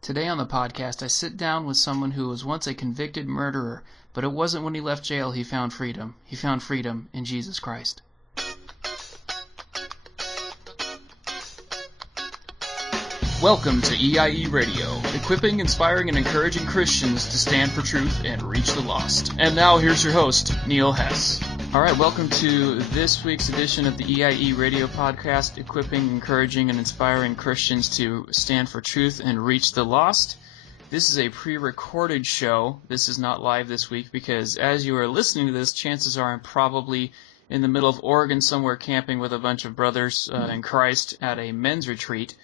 Today on the podcast, I sit down with someone who was once a convicted murderer, but it wasn't when he left jail he found freedom. He found freedom in Jesus Christ. Welcome to EIE Radio, equipping, inspiring, and encouraging Christians to stand for truth and reach the lost. And now here's your host, Neil Hess. All right, welcome to this week's edition of the EIE Radio Podcast, equipping, encouraging, and inspiring Christians to stand for truth and reach the lost. This is a pre-recorded show. This is not live this week because as you are listening to this, chances are I'm probably in the middle of Oregon somewhere camping with a bunch of brothers in Christ at a men's retreat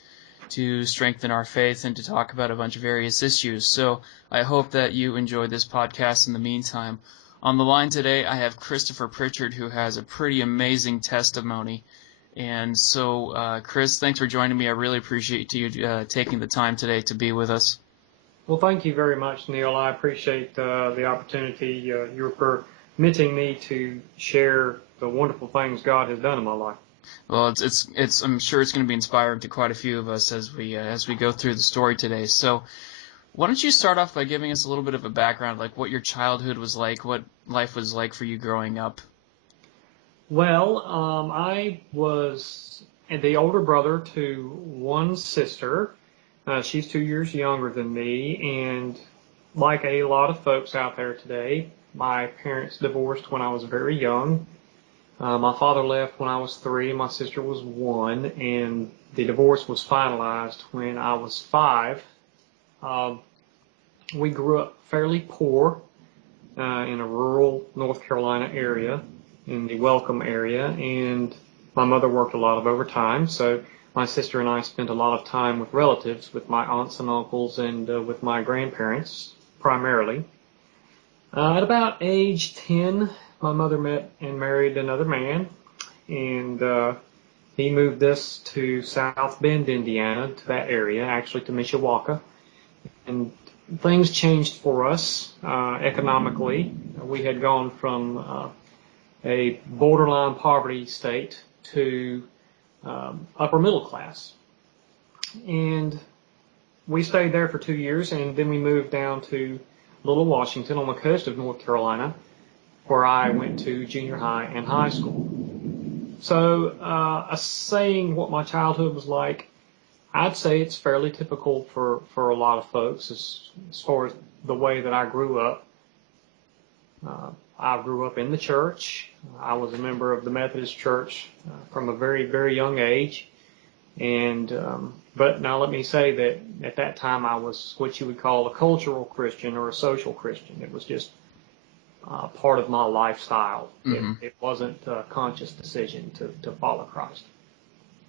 to strengthen our faith and to talk about a bunch of various issues. So I hope that you enjoyed this podcast in the meantime. On the line today, I have Christopher Pritchard, who has a pretty amazing testimony. And so, Chris, thanks for joining me. I really appreciate you taking the time today to be with us. Well, thank you very much, Neil. I appreciate the opportunity you're permitting me to share the wonderful things God has done in my life. Well, it's I'm sure it's going to be inspiring to quite a few of us as we go through the story today. So, why don't you start off by giving us a little bit of a background, like what your childhood was like, what life was like for you growing up? Well, I was the older brother to one sister. She's 2 years younger than me, and like a lot of folks out there today, my parents divorced when I was very young. My father left when I was 3, my sister was 1, and the divorce was finalized when I was 5. We grew up fairly poor in a rural North Carolina area, in the Welcome area, and my mother worked a lot of overtime, so my sister and I spent a lot of time with relatives, with my aunts and uncles, and with my grandparents, primarily. At about age 10, my mother met and married another man, and he moved us to South Bend, Indiana, to that area, actually to Mishawaka. And things changed for us economically. We had gone from a borderline poverty state to upper middle class. And we stayed there for 2 years, and then we moved down to Little Washington on the coast of North Carolina, where I went to junior high and high school. So, saying what my childhood was like, I'd say it's fairly typical for a lot of folks as far as the way that I grew up. I grew up in the church. I was a member of the Methodist Church from a very, very young age. And but now let me say that at that time I was what you would call a cultural Christian or a social Christian. It was just part of my lifestyle. Mm-hmm. It wasn't a conscious decision to follow Christ.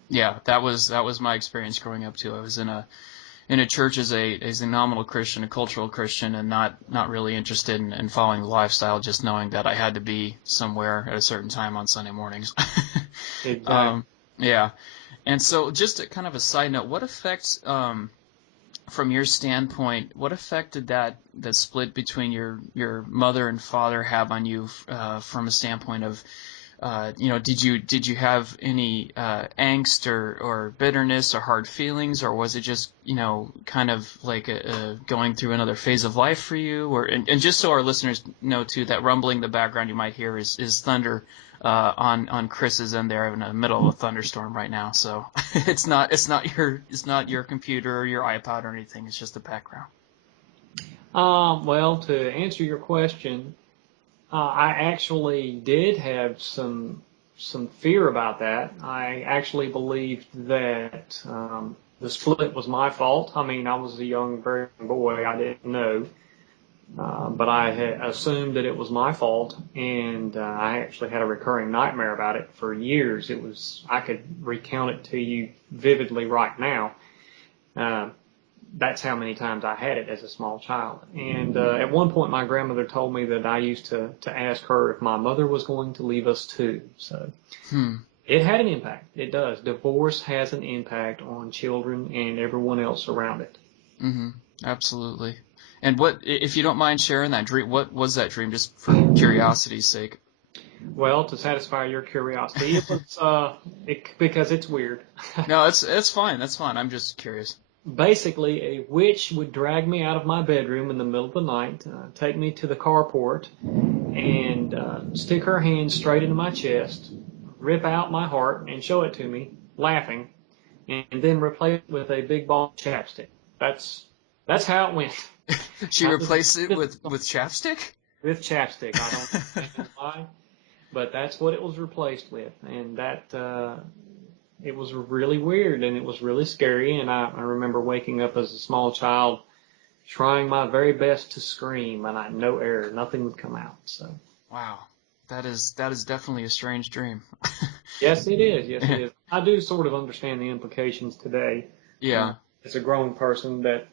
Yeah, that was my experience growing up too. I was in a church as a nominal Christian, a cultural Christian, and not really interested in following the lifestyle, just knowing that I had to be somewhere at a certain time on Sunday mornings. Exactly. Yeah. And so just a kind of a side note, what effect, from your standpoint, what effect did that split between your mother and father have on you from a standpoint of, did you have any angst or bitterness or hard feelings, or was it just, kind of like going through another phase of life for you? Or and just so our listeners know too, that rumbling in the background you might hear is thunder on Chris's end there in the middle of a thunderstorm right now. So it's not your computer or your iPod or anything. It's just the background. Well, to answer your question, I actually did have some fear about that. I actually believed that the split was my fault. I mean, I was a very young boy. I didn't know. But I had assumed that it was my fault, and I actually had a recurring nightmare about it for years. I could recount it to you vividly right now. That's how many times I had it as a small child. And at one point, my grandmother told me that I used to ask her if my mother was going to leave us too. So It had an impact. It does. Divorce has an impact on children and everyone else around it. Mm-hmm. Absolutely. And what, if you don't mind sharing that dream, what was that dream, just for curiosity's sake? Well, to satisfy your curiosity, it was because it's weird. No, it's fine. That's fine. I'm just curious. basically a witch would drag me out of my bedroom in the middle of the night, take me to the carport, and stick her hand straight into my chest, rip out my heart, and show it to me, laughing, and then replace it with a big ball of chapstick. That's how it went. She replaced it with chapstick? With chapstick. I don't understand why, but that's what it was replaced with, and that it was really weird and it was really scary. And I remember waking up as a small child, trying my very best to scream, and I had no air, nothing would come out. So. Wow, that is definitely a strange dream. Yes, it is. Yes, it is. I do sort of understand the implications today. Yeah. As a grown person, that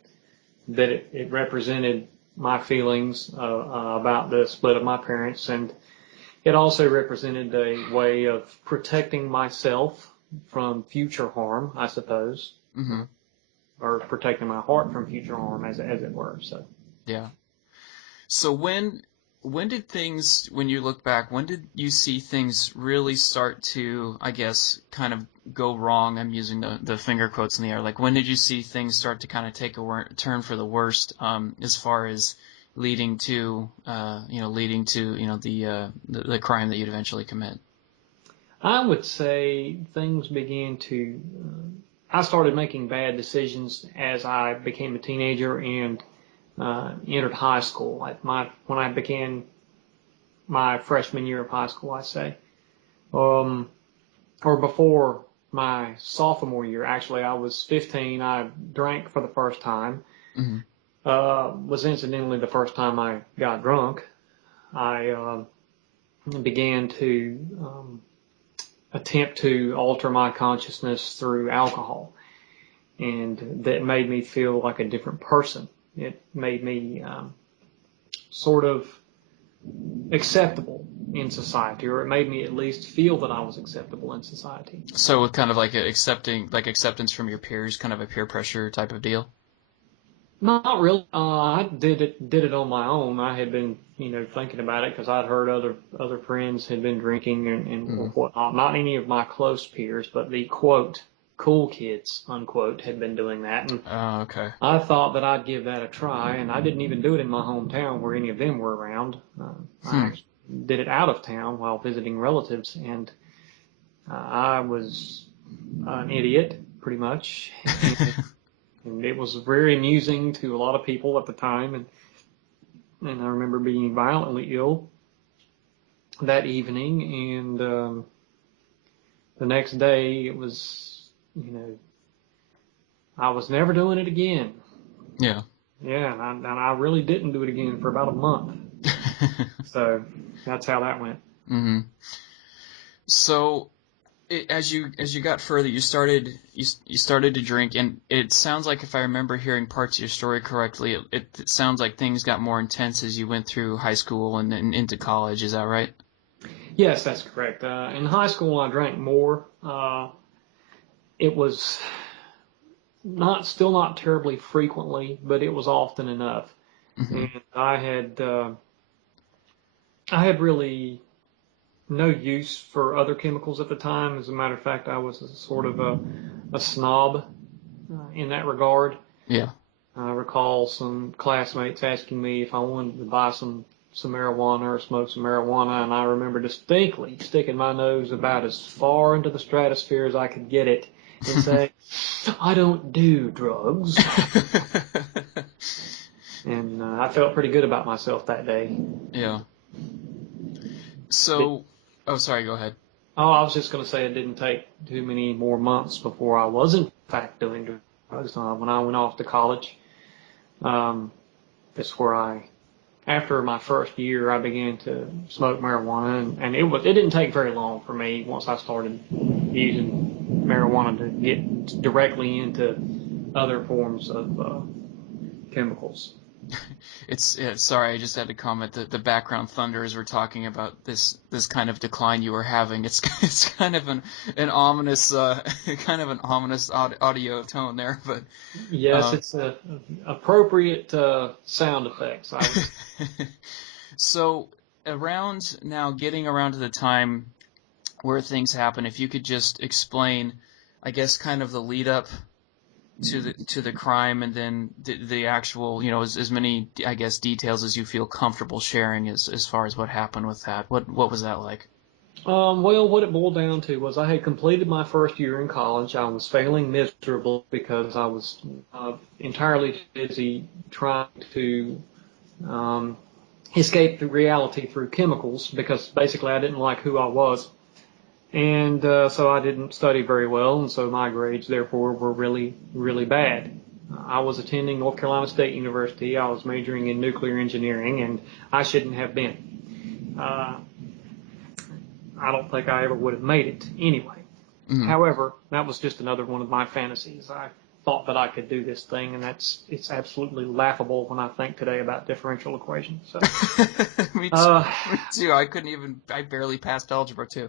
it represented my feelings about the split of my parents, and it also represented a way of protecting myself from future harm, I suppose, Mm-hmm. or protecting my heart from future harm, as it were. So. Yeah. So when did things, when you look back, when did you see things really start to, I guess, kind of go wrong? I'm using the finger quotes in the air. Like, when did you see things start to kind of take a turn for the worst, as far as leading to, the crime that you'd eventually commit? I would say things began to. I started making bad decisions as I became a teenager and entered high school. When I began my freshman year of high school, I say, or before my sophomore year. Actually, I was 15. I drank for the first time. Mm-hmm. Was incidentally the first time I got drunk. I began to attempt to alter my consciousness through alcohol, and that made me feel like a different person. It made me sort of acceptable in society, or it made me at least feel that I was acceptable in society. So kind of like acceptance from your peers, kind of a peer pressure type of deal? Not really. I did it on my own. I had been, thinking about it because I'd heard other friends had been drinking and whatnot. Not any of my close peers, but the quote cool kids unquote had been doing that, and Oh, okay. I thought that I'd give that a try. And I didn't even do it in my hometown where any of them were around. I actually did it out of town while visiting relatives, and I was an idiot, pretty much. And it was very amusing to a lot of people at the time, and I remember being violently ill that evening, and the next day it was, I was never doing it again. Yeah. Yeah, and I really didn't do it again for about a month. So that's how that went. Mm-hmm. So as you got further, you started to drink, and it sounds like, if I remember hearing parts of your story correctly, it sounds like things got more intense as you went through high school and into college. Is that right? Yes, that's correct. In high school, I drank more. It was still not terribly frequently, but it was often enough. Mm-hmm. And I had really no use for other chemicals at the time. As a matter of fact, I was sort of a snob in that regard. Yeah. I recall some classmates asking me if I wanted to buy some marijuana or smoke some marijuana, and I remember distinctly sticking my nose about as far into the stratosphere as I could get it and say, I don't do drugs. And I felt pretty good about myself that day. Yeah. So, sorry, go ahead. Oh, I was just going to say it didn't take too many more months before I was in fact doing drugs. When I went off to college, that's where after my first year, I began to smoke marijuana, and it didn't take very long for me once I started using marijuana to get directly into other forms of chemicals. Sorry, I just had to comment that the background thunder as we're talking about this kind of decline you were having. It's kind of an ominous audio tone there, but Yes, it's appropriate sound effects. So getting around to the time where things happen, if you could just explain, I guess, kind of the lead up to the crime, and then the actual, as many, I guess, details as you feel comfortable sharing as far as what happened with that. What was that like? Well, what it boiled down to was I had completed my first year in college. I was failing miserably because I was entirely busy trying to escape the reality through chemicals, because basically I didn't like who I was. And so I didn't study very well, and so my grades, therefore, were really, really bad. I was attending North Carolina State University. I was majoring in nuclear engineering, and I shouldn't have been. I don't think I ever would have made it anyway. Mm. However, that was just another one of my fantasies. I thought that I could do this thing, and it's absolutely laughable when I think today about differential equations. So, Me too. Me too. I barely passed algebra too.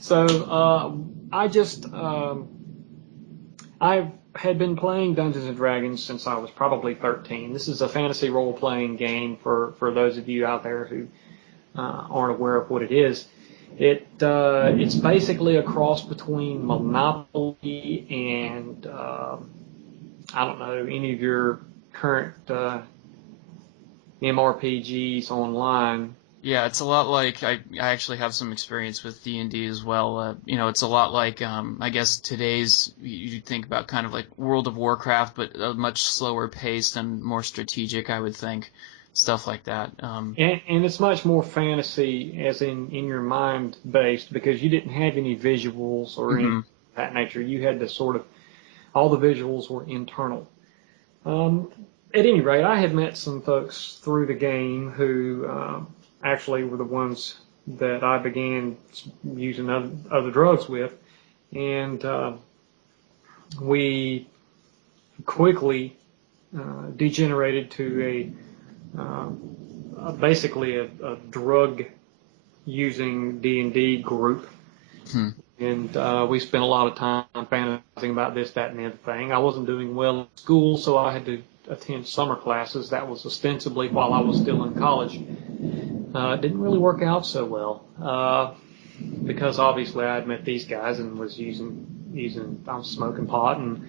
So I had been playing Dungeons and Dragons since I was probably 13. This is a fantasy role-playing game for those of you out there who aren't aware of what it is. It's basically a cross between Monopoly and I don't know, any of your current MRPGs online. Yeah, it's a lot like I actually have some experience with D&D as well. It's a lot like I guess today's you think about kind of like World of Warcraft, but a much slower paced and more strategic, I would think, stuff like that. And it's much more fantasy, as in your mind based, because you didn't have any visuals or anything of that nature. You had to sort of, all the visuals were internal. At any rate, I had met some folks through the game who actually were the ones that I began using other drugs with, and we quickly degenerated to basically a drug using D&D group. And we spent a lot of time fantasizing about this, that, and the other thing. I wasn't doing well in school, so I had to attend summer classes. That was ostensibly while I was still in college. It didn't really work out so well because obviously I had met these guys and was I was smoking pot and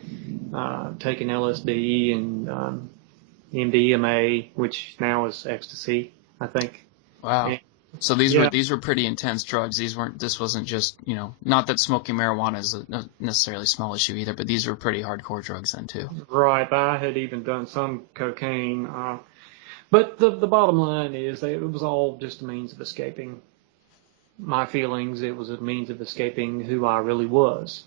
taking LSD and MDMA, which now is ecstasy, I think. Wow. And, so these were pretty intense drugs. This wasn't just, not that smoking marijuana is a necessarily small issue either, but these were pretty hardcore drugs then too. Right. I had even done some cocaine. But the bottom line is that it was all just a means of escaping my feelings. It was a means of escaping who I really was.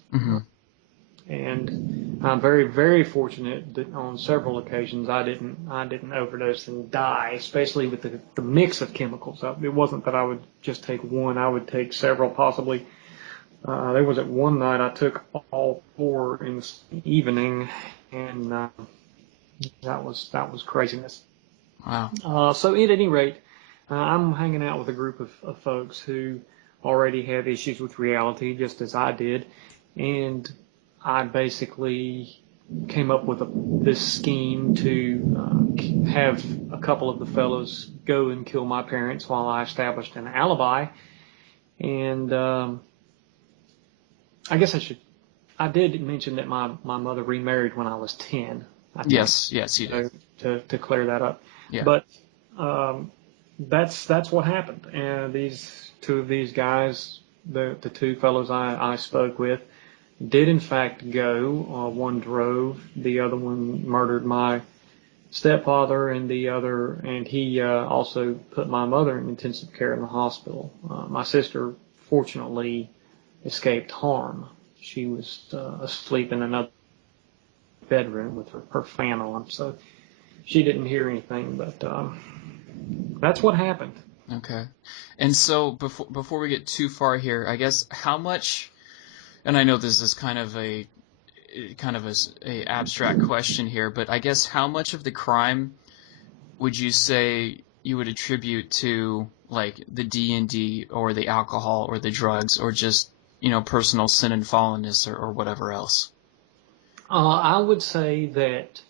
And I'm very, very fortunate that on several occasions I didn't overdose and die, especially with the mix of chemicals. It wasn't that I would just take one; I would take several, possibly. There was at one night I took all 4 in the evening, and that was craziness. Wow. So at any rate, I'm hanging out with a group of folks who already have issues with reality, just as I did, and I basically came up with this scheme to have a couple of the fellows go and kill my parents while I established an alibi. And I guess I did mention that my mother remarried when I was 10. I think. Yes, you did. To clear that up. Yeah. But that's what happened. And these 2 of these guys, the 2 fellows I spoke with, did in fact go. One drove, the other one murdered my stepfather, and he also put my mother in intensive care in the hospital. My sister fortunately escaped harm. She was asleep in another bedroom with her fan on, so she didn't hear anything, but that's what happened. Okay. And so before we get too far here, I guess how much, and I know this is kind of a abstract question here, but I guess how much of the crime would you say you would attribute to like the D&D or the alcohol or the drugs, or just, personal sin and fallenness or whatever else? I would say that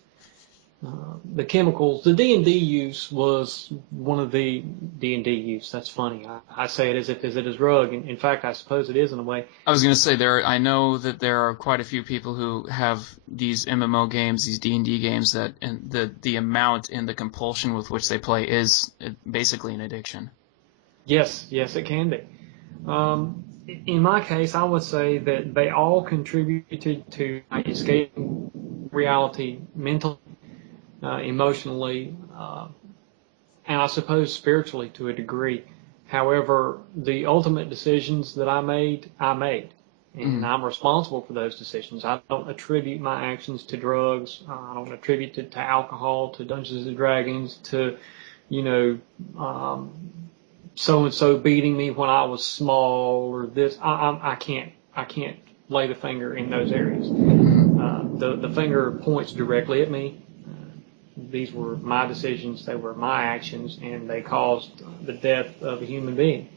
the chemicals. The D&D use was one of the D&D use. That's funny. I say it as if it is drug. In fact, I suppose it is in a way. I was going to say I know that there are quite a few people who have these MMO games, these D&D games, that and the amount and the compulsion with which they play is basically an addiction. Yes, it can be. In my case, I would say that they all contributed to my escaping reality mentally, emotionally, and I suppose spiritually to a degree. However, the ultimate decisions that I made, and I'm responsible for those decisions. I don't attribute my actions to drugs. I don't attribute it to alcohol, to Dungeons and Dragons, to, so-and-so beating me when I was small, or this. I can't lay the finger in those areas. The finger points directly at me. These were my decisions, they were my actions, and they caused the death of a human being.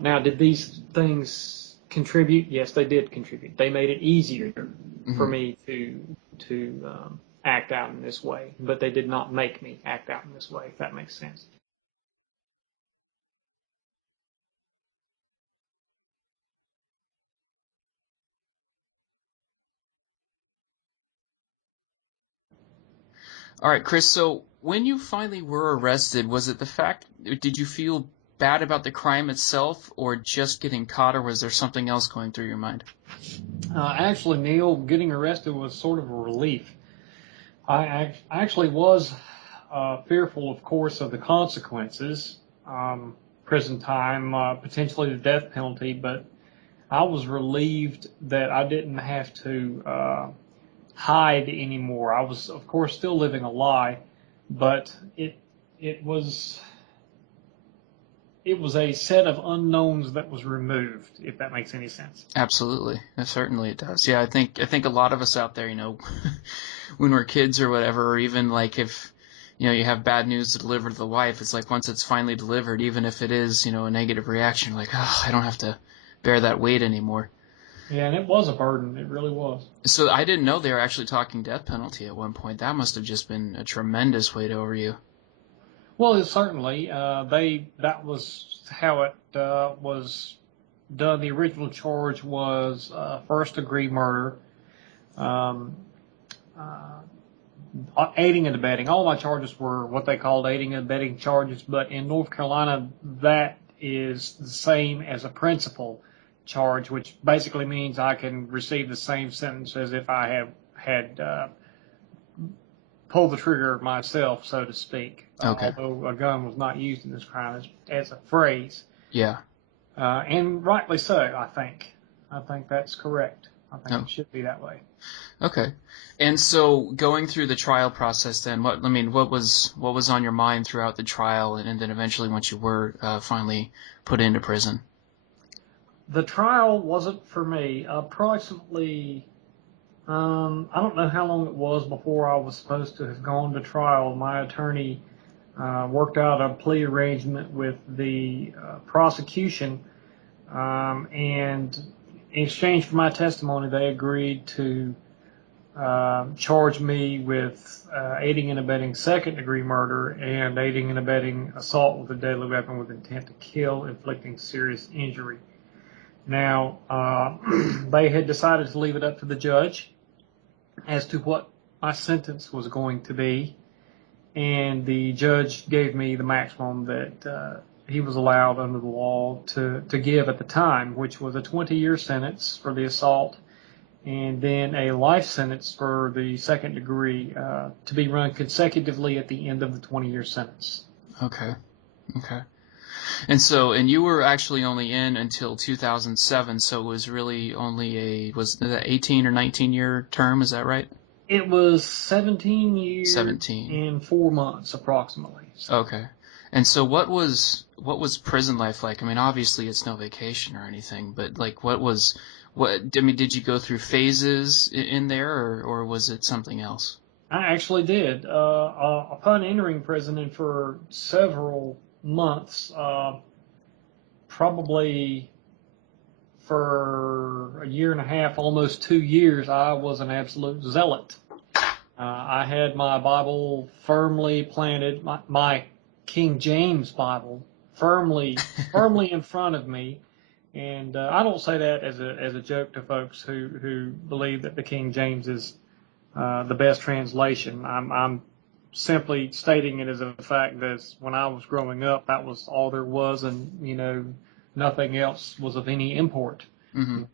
Now, did these things contribute? Yes, they did contribute. They made it easier for me to act out in this way, but they did not make me act out in this way, if that makes sense. All right, Chris, so when you finally were arrested, did you feel bad about the crime itself, or just getting caught, or was there something else going through your mind? Actually, Neil, getting arrested was sort of a relief. I actually was fearful, of course, of the consequences, prison time, potentially the death penalty, but I was relieved that I didn't have to hide anymore. I was, of course, still living a lie, but it was a set of unknowns that was removed, if that makes any sense. Absolutely. Certainly it does. Yeah, I think a lot of us out there, when we're kids or whatever, or even like if, you have bad news to deliver to the wife, it's like once it's finally delivered, even if it is, a negative reaction, like, oh, I don't have to bear that weight anymore. Yeah, and it was a burden. It really was. So I didn't know they were actually talking death penalty at one point. That must have just been a tremendous weight over you. Well, certainly, that was how it was done. The original charge was first-degree murder, aiding and abetting. All my charges were what they called aiding and abetting charges, but in North Carolina, that is the same as a principal charge, which basically means I can receive the same sentence as if I had pulled the trigger myself, so to speak. Okay. Although a gun was not used in this crime as a phrase. Yeah. And rightly so, I think. I think that's correct. I think it should be that way. Okay. And so going through the trial process then, what was on your mind throughout the trial, and then eventually once you were finally put into prison? The trial wasn't for me. Approximately, I don't know how long it was before I was supposed to have gone to trial. My attorney worked out a plea arrangement with the prosecution, and in exchange for my testimony, they agreed to charge me with aiding and abetting second-degree murder and aiding and abetting assault with a deadly weapon with intent to kill, inflicting serious injury. Now, they had decided to leave it up to the judge as to what my sentence was going to be, and the judge gave me the maximum that he was allowed under the law to give at the time, which was a 20-year sentence for the assault, and then a life sentence for the second degree to be run consecutively at the end of the 20-year sentence. Okay. And you were actually only in until 2007, so it was really only was that 18 or 19-year term, is that right? It was 17 years 17. and 4 months approximately. So. Okay. And so what was prison life like? I mean, obviously it's no vacation or anything, but like did you go through phases in there, or was it something else? I actually did. Upon entering prison, and for several months, probably for a year and a half, almost 2 years, I was an absolute zealot. I had my Bible firmly planted, my King James Bible firmly in front of me. And I don't say that as a joke to folks who believe that the King James is the best translation. I'm simply stating it as a fact that when I was growing up, that was all there was, and nothing else was of any import. Mm-hmm.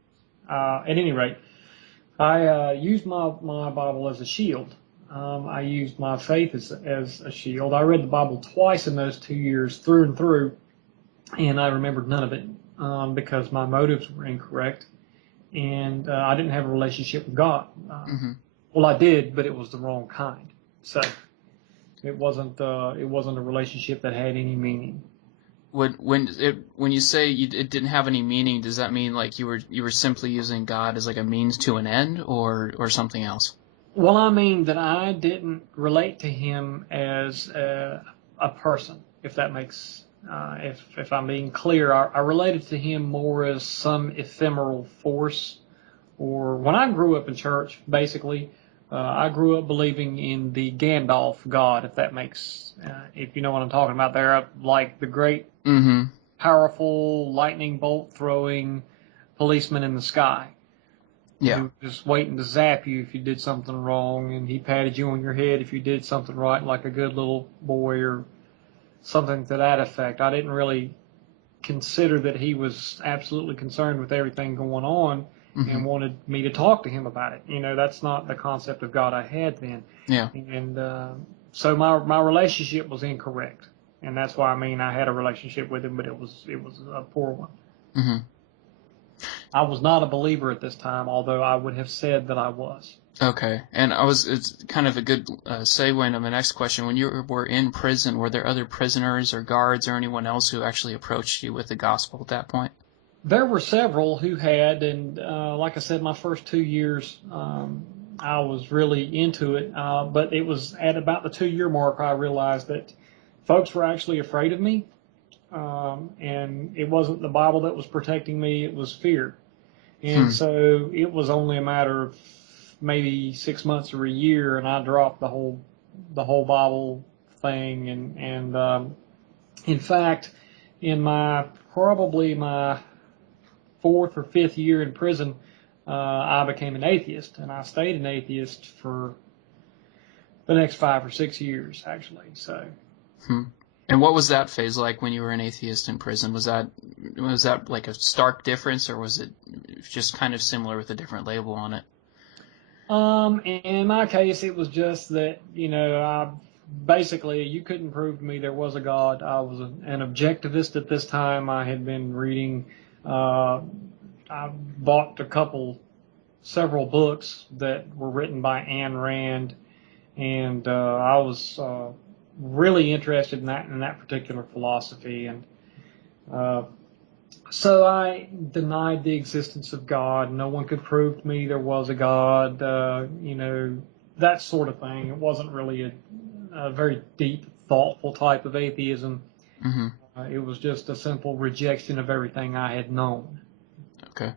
At any rate, I used my Bible as a shield. I used my faith as a shield. I read the Bible twice in those 2 years, through and through, and I remembered none of it because my motives were incorrect, and I didn't have a relationship with God. Mm-hmm. Well, I did, but it was the wrong kind. So it wasn't a relationship that had any meaning. When you say it didn't have any meaning, does that mean like you were simply using God as like a means to an end, or something else? Well, I mean that I didn't relate to him as a person, if that makes if I'm being clear. I related to him more as some ephemeral force. Or when I grew up in church, basically, I grew up believing in the Gandalf God, if that makes, if you know what I'm talking about there, like the great, Mm-hmm. powerful, lightning bolt throwing policeman in the sky. Yeah. Who was just waiting to zap you if you did something wrong, and he patted you on your head if you did something right, like a good little boy or something to that effect. I didn't really consider that he was absolutely concerned with everything going on. Mm-hmm. And wanted me to talk to him about it. That's not the concept of God I had then. Yeah. And so my relationship was incorrect, and that's why I had a relationship with him, but it was a poor one. Mm-hmm. I was not a believer at this time, although I would have said that I was. Okay, and it's kind of a good segue into my next question. When you were in prison, were there other prisoners or guards or anyone else who actually approached you with the gospel at that point? There were several who had, and like I said, my first 2 years, I was really into it. But it was at about the 2-year mark I realized that folks were actually afraid of me, and it wasn't the Bible that was protecting me; it was fear. And so it was only a matter of maybe 6 months or a year, and I dropped the whole Bible thing. And in fact, in probably my 4th or 5th year in prison, I became an atheist, and I stayed an atheist for the next 5 or 6 years, actually. So. And what was that phase like when you were an atheist in prison? Was that like a stark difference, or was it just kind of similar with a different label on it? In my case, it was just that, basically, you couldn't prove to me there was a God. I was an objectivist at this time. I had been reading, I bought several books that were written by Ayn Rand, and I was really interested in that particular philosophy. And so I denied the existence of God. No one could prove to me there was a God, that sort of thing. It wasn't really a very deep, thoughtful type of atheism. Mm-hmm. It was just a simple rejection of everything I had known. Okay.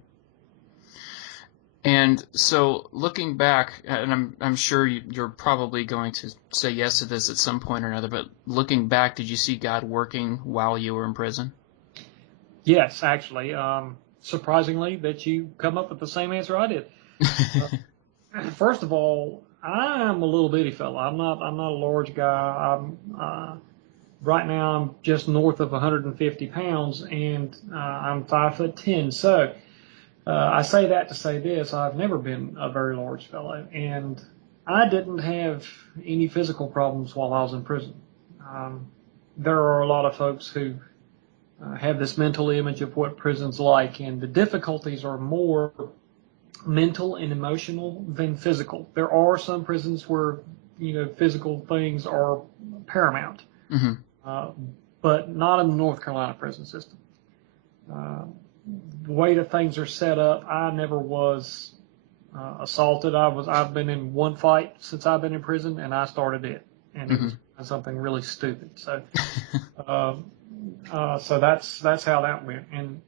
And so looking back, and I'm sure you're probably going to say yes to this at some point or another, but looking back, did you see God working while you were in prison? Yes, actually. Surprisingly, that you come up with the same answer I did. First of all, I'm a little bitty fella. I'm not a large guy. Right now I'm just north of 150 pounds, and I'm 5'10". So I say that to say this: I've never been a very large fellow, and I didn't have any physical problems while I was in prison. There are a lot of folks who have this mental image of what prison's like, and the difficulties are more mental and emotional than physical. There are some prisons where physical things are paramount, Mm-hmm. but not in the North Carolina prison system. The way that things are set up, I never was assaulted. I've been in one fight since I've been in prison, and I started it, and it was something really stupid. So. So that's how that went. And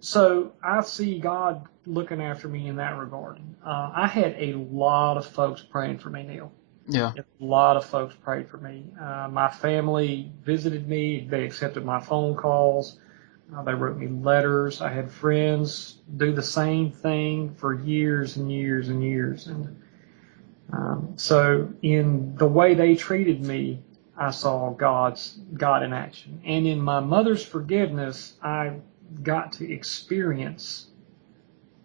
So I see God looking after me in that regard. I had a lot of folks praying for me, Neil. Yeah. A lot of folks prayed for me. My family visited me. They accepted my phone calls. They wrote me letters. I had friends do the same thing for years and years and years. And so in the way they treated me, I saw God in action. And in my mother's forgiveness, I got to experience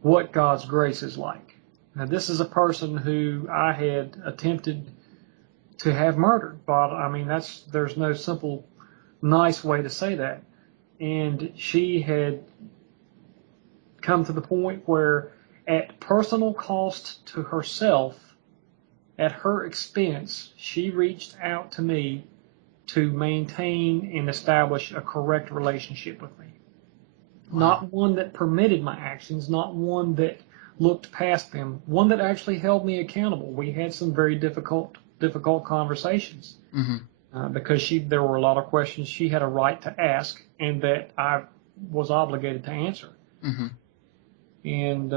what God's grace is like. Now, this is a person who I had attempted to have murdered. But I mean, there's no simple, nice way to say that. And she had come to the point where, at personal cost to herself, at her expense, she reached out to me to maintain and establish a correct relationship with me. Wow. Not one that permitted my actions, not one that looked past them, one that actually held me accountable. We had some very difficult conversations. Mm-hmm. Because there were a lot of questions she had a right to ask and that I was obligated to answer. Mm-hmm. And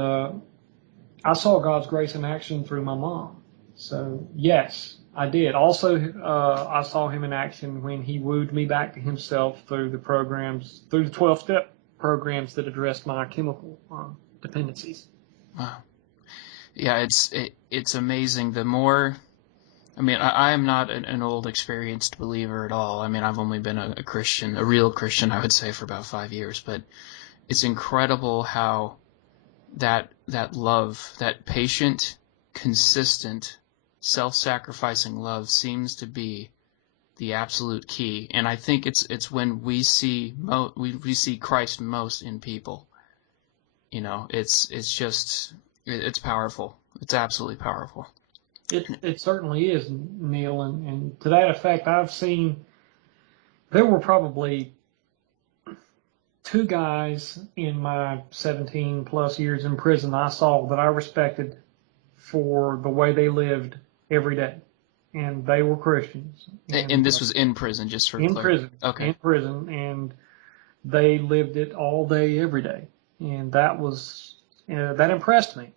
I saw God's grace in action through my mom. So, yes, I did. Also, I saw him in action when he wooed me back to himself through the 12-step programs that addressed my chemical dependencies. Wow. Yeah, it's amazing. The more... I mean, I am not an old, experienced believer at all. I mean, I've only been a Christian, a real Christian, I would say, for about 5 years. But it's incredible how that love, that patient, consistent, self-sacrificing love seems to be the absolute key. And I think it's when we see we see Christ most in people. You know, it's powerful. It's absolutely powerful. It certainly is, Neil, and to that effect, I've seen there were probably 2 guys in my 17 plus years in prison I saw that I respected for the way they lived every day, and they were Christians. And this was in prison, just for clarity. Prison, okay. In prison, and they lived it all day, every day, and that impressed me.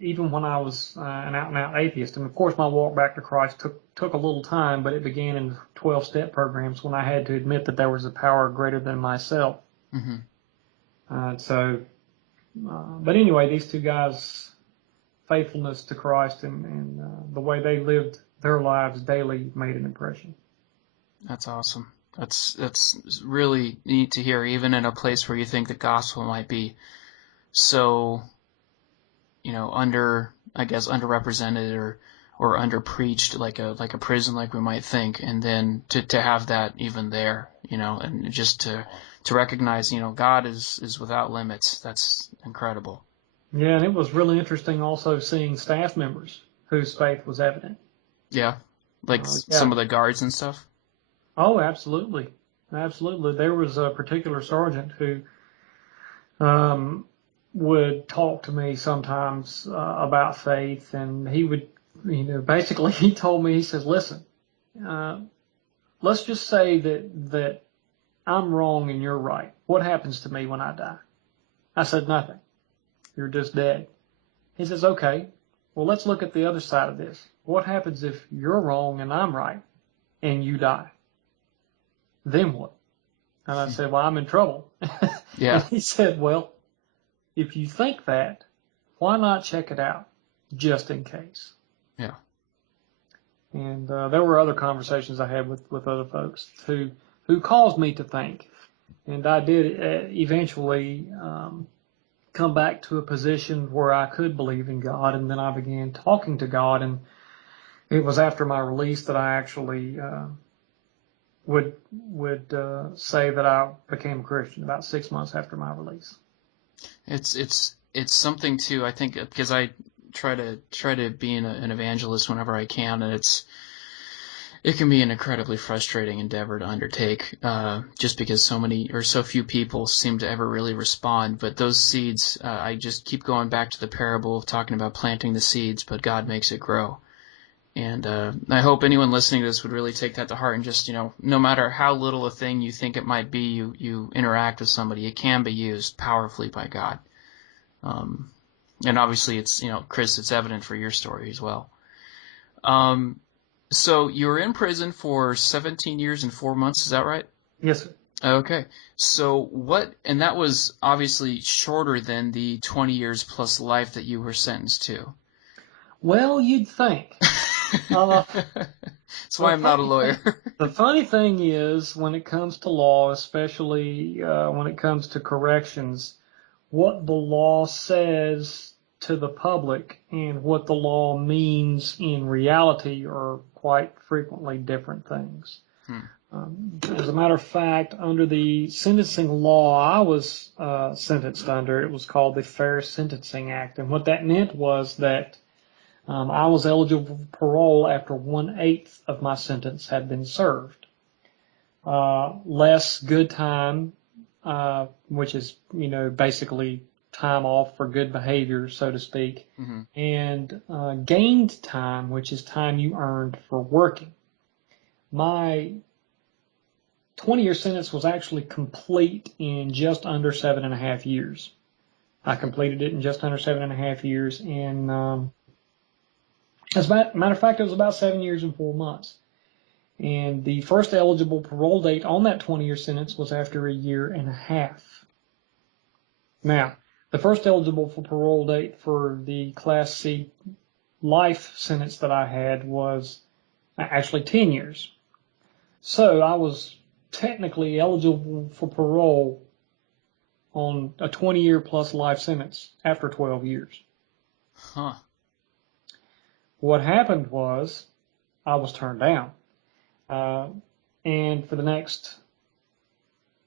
Even when I was an out-and-out atheist. And, of course, my walk back to Christ took a little time, but it began in 12-step programs when I had to admit that there was a power greater than myself. Mm-hmm. But anyway, these 2 guys' faithfulness to Christ and the way they lived their lives daily made an impression. That's awesome. That's really neat to hear, even in a place where you think the gospel might be so... underrepresented or under-preached like a prison, like we might think, and then to have that even there, and just to recognize, God is without limits. That's incredible. Yeah, and it was really interesting also seeing staff members whose faith was evident. Yeah, like some of the guards and stuff? Oh, absolutely. Absolutely. There was a particular sergeant who would talk to me sometimes about faith, and he would, basically he told me, he says, listen, let's just say that I'm wrong and you're right. What happens to me when I die? I said, nothing. You're just dead. He says, okay, well, let's look at the other side of this. What happens if you're wrong and I'm right and you die? Then what? And I said, well, I'm in trouble. Yeah. And he said, well, if you think that, why not check it out, just in case? Yeah. And there were other conversations I had with other folks who caused me to think. And I did eventually come back to a position where I could believe in God, and then I began talking to God. And it was after my release that I actually would say that I became a Christian, about 6 months after my release. It's something too, I think, because I try to be an evangelist whenever I can, and it can be an incredibly frustrating endeavor to undertake, just because so few people seem to ever really respond. But those seeds, I just keep going back to the parable of talking about planting the seeds, but God makes it grow. And I hope anyone listening to this would really take that to heart and just, no matter how little a thing you think it might be, you interact with somebody, it can be used powerfully by God. And obviously it's, Chris, it's evident for your story as well. So you were in prison for 17 years and 4 months, is that right? Yes, sir. Okay. So and that was obviously shorter than the 20 years plus life that you were sentenced to. Well, you'd think. That's why I'm not a lawyer. The funny thing is, when it comes to law, especially when it comes to corrections, what the law says to the public and what the law means in reality are quite frequently different things. As a matter of fact, under the sentencing law I was sentenced under, it was called the Fair Sentencing Act. And what that meant was that I was eligible for parole after 1/8 of my sentence had been served. Less good time, which is, basically time off for good behavior, so to speak, and gained time, which is time you earned for working. My 20-year sentence was actually complete in just under 7.5 years. I completed it in just under 7.5 years, and as a matter of fact, it was about 7 years and 4 months. And the first eligible parole date on that 20-year sentence was after 1.5 years. Now, the first eligible for parole date for the Class C life sentence that I had was actually 10 years. So I was technically eligible for parole on a 20-year plus life sentence after 12 years. Huh. What happened was I was turned down. And for the next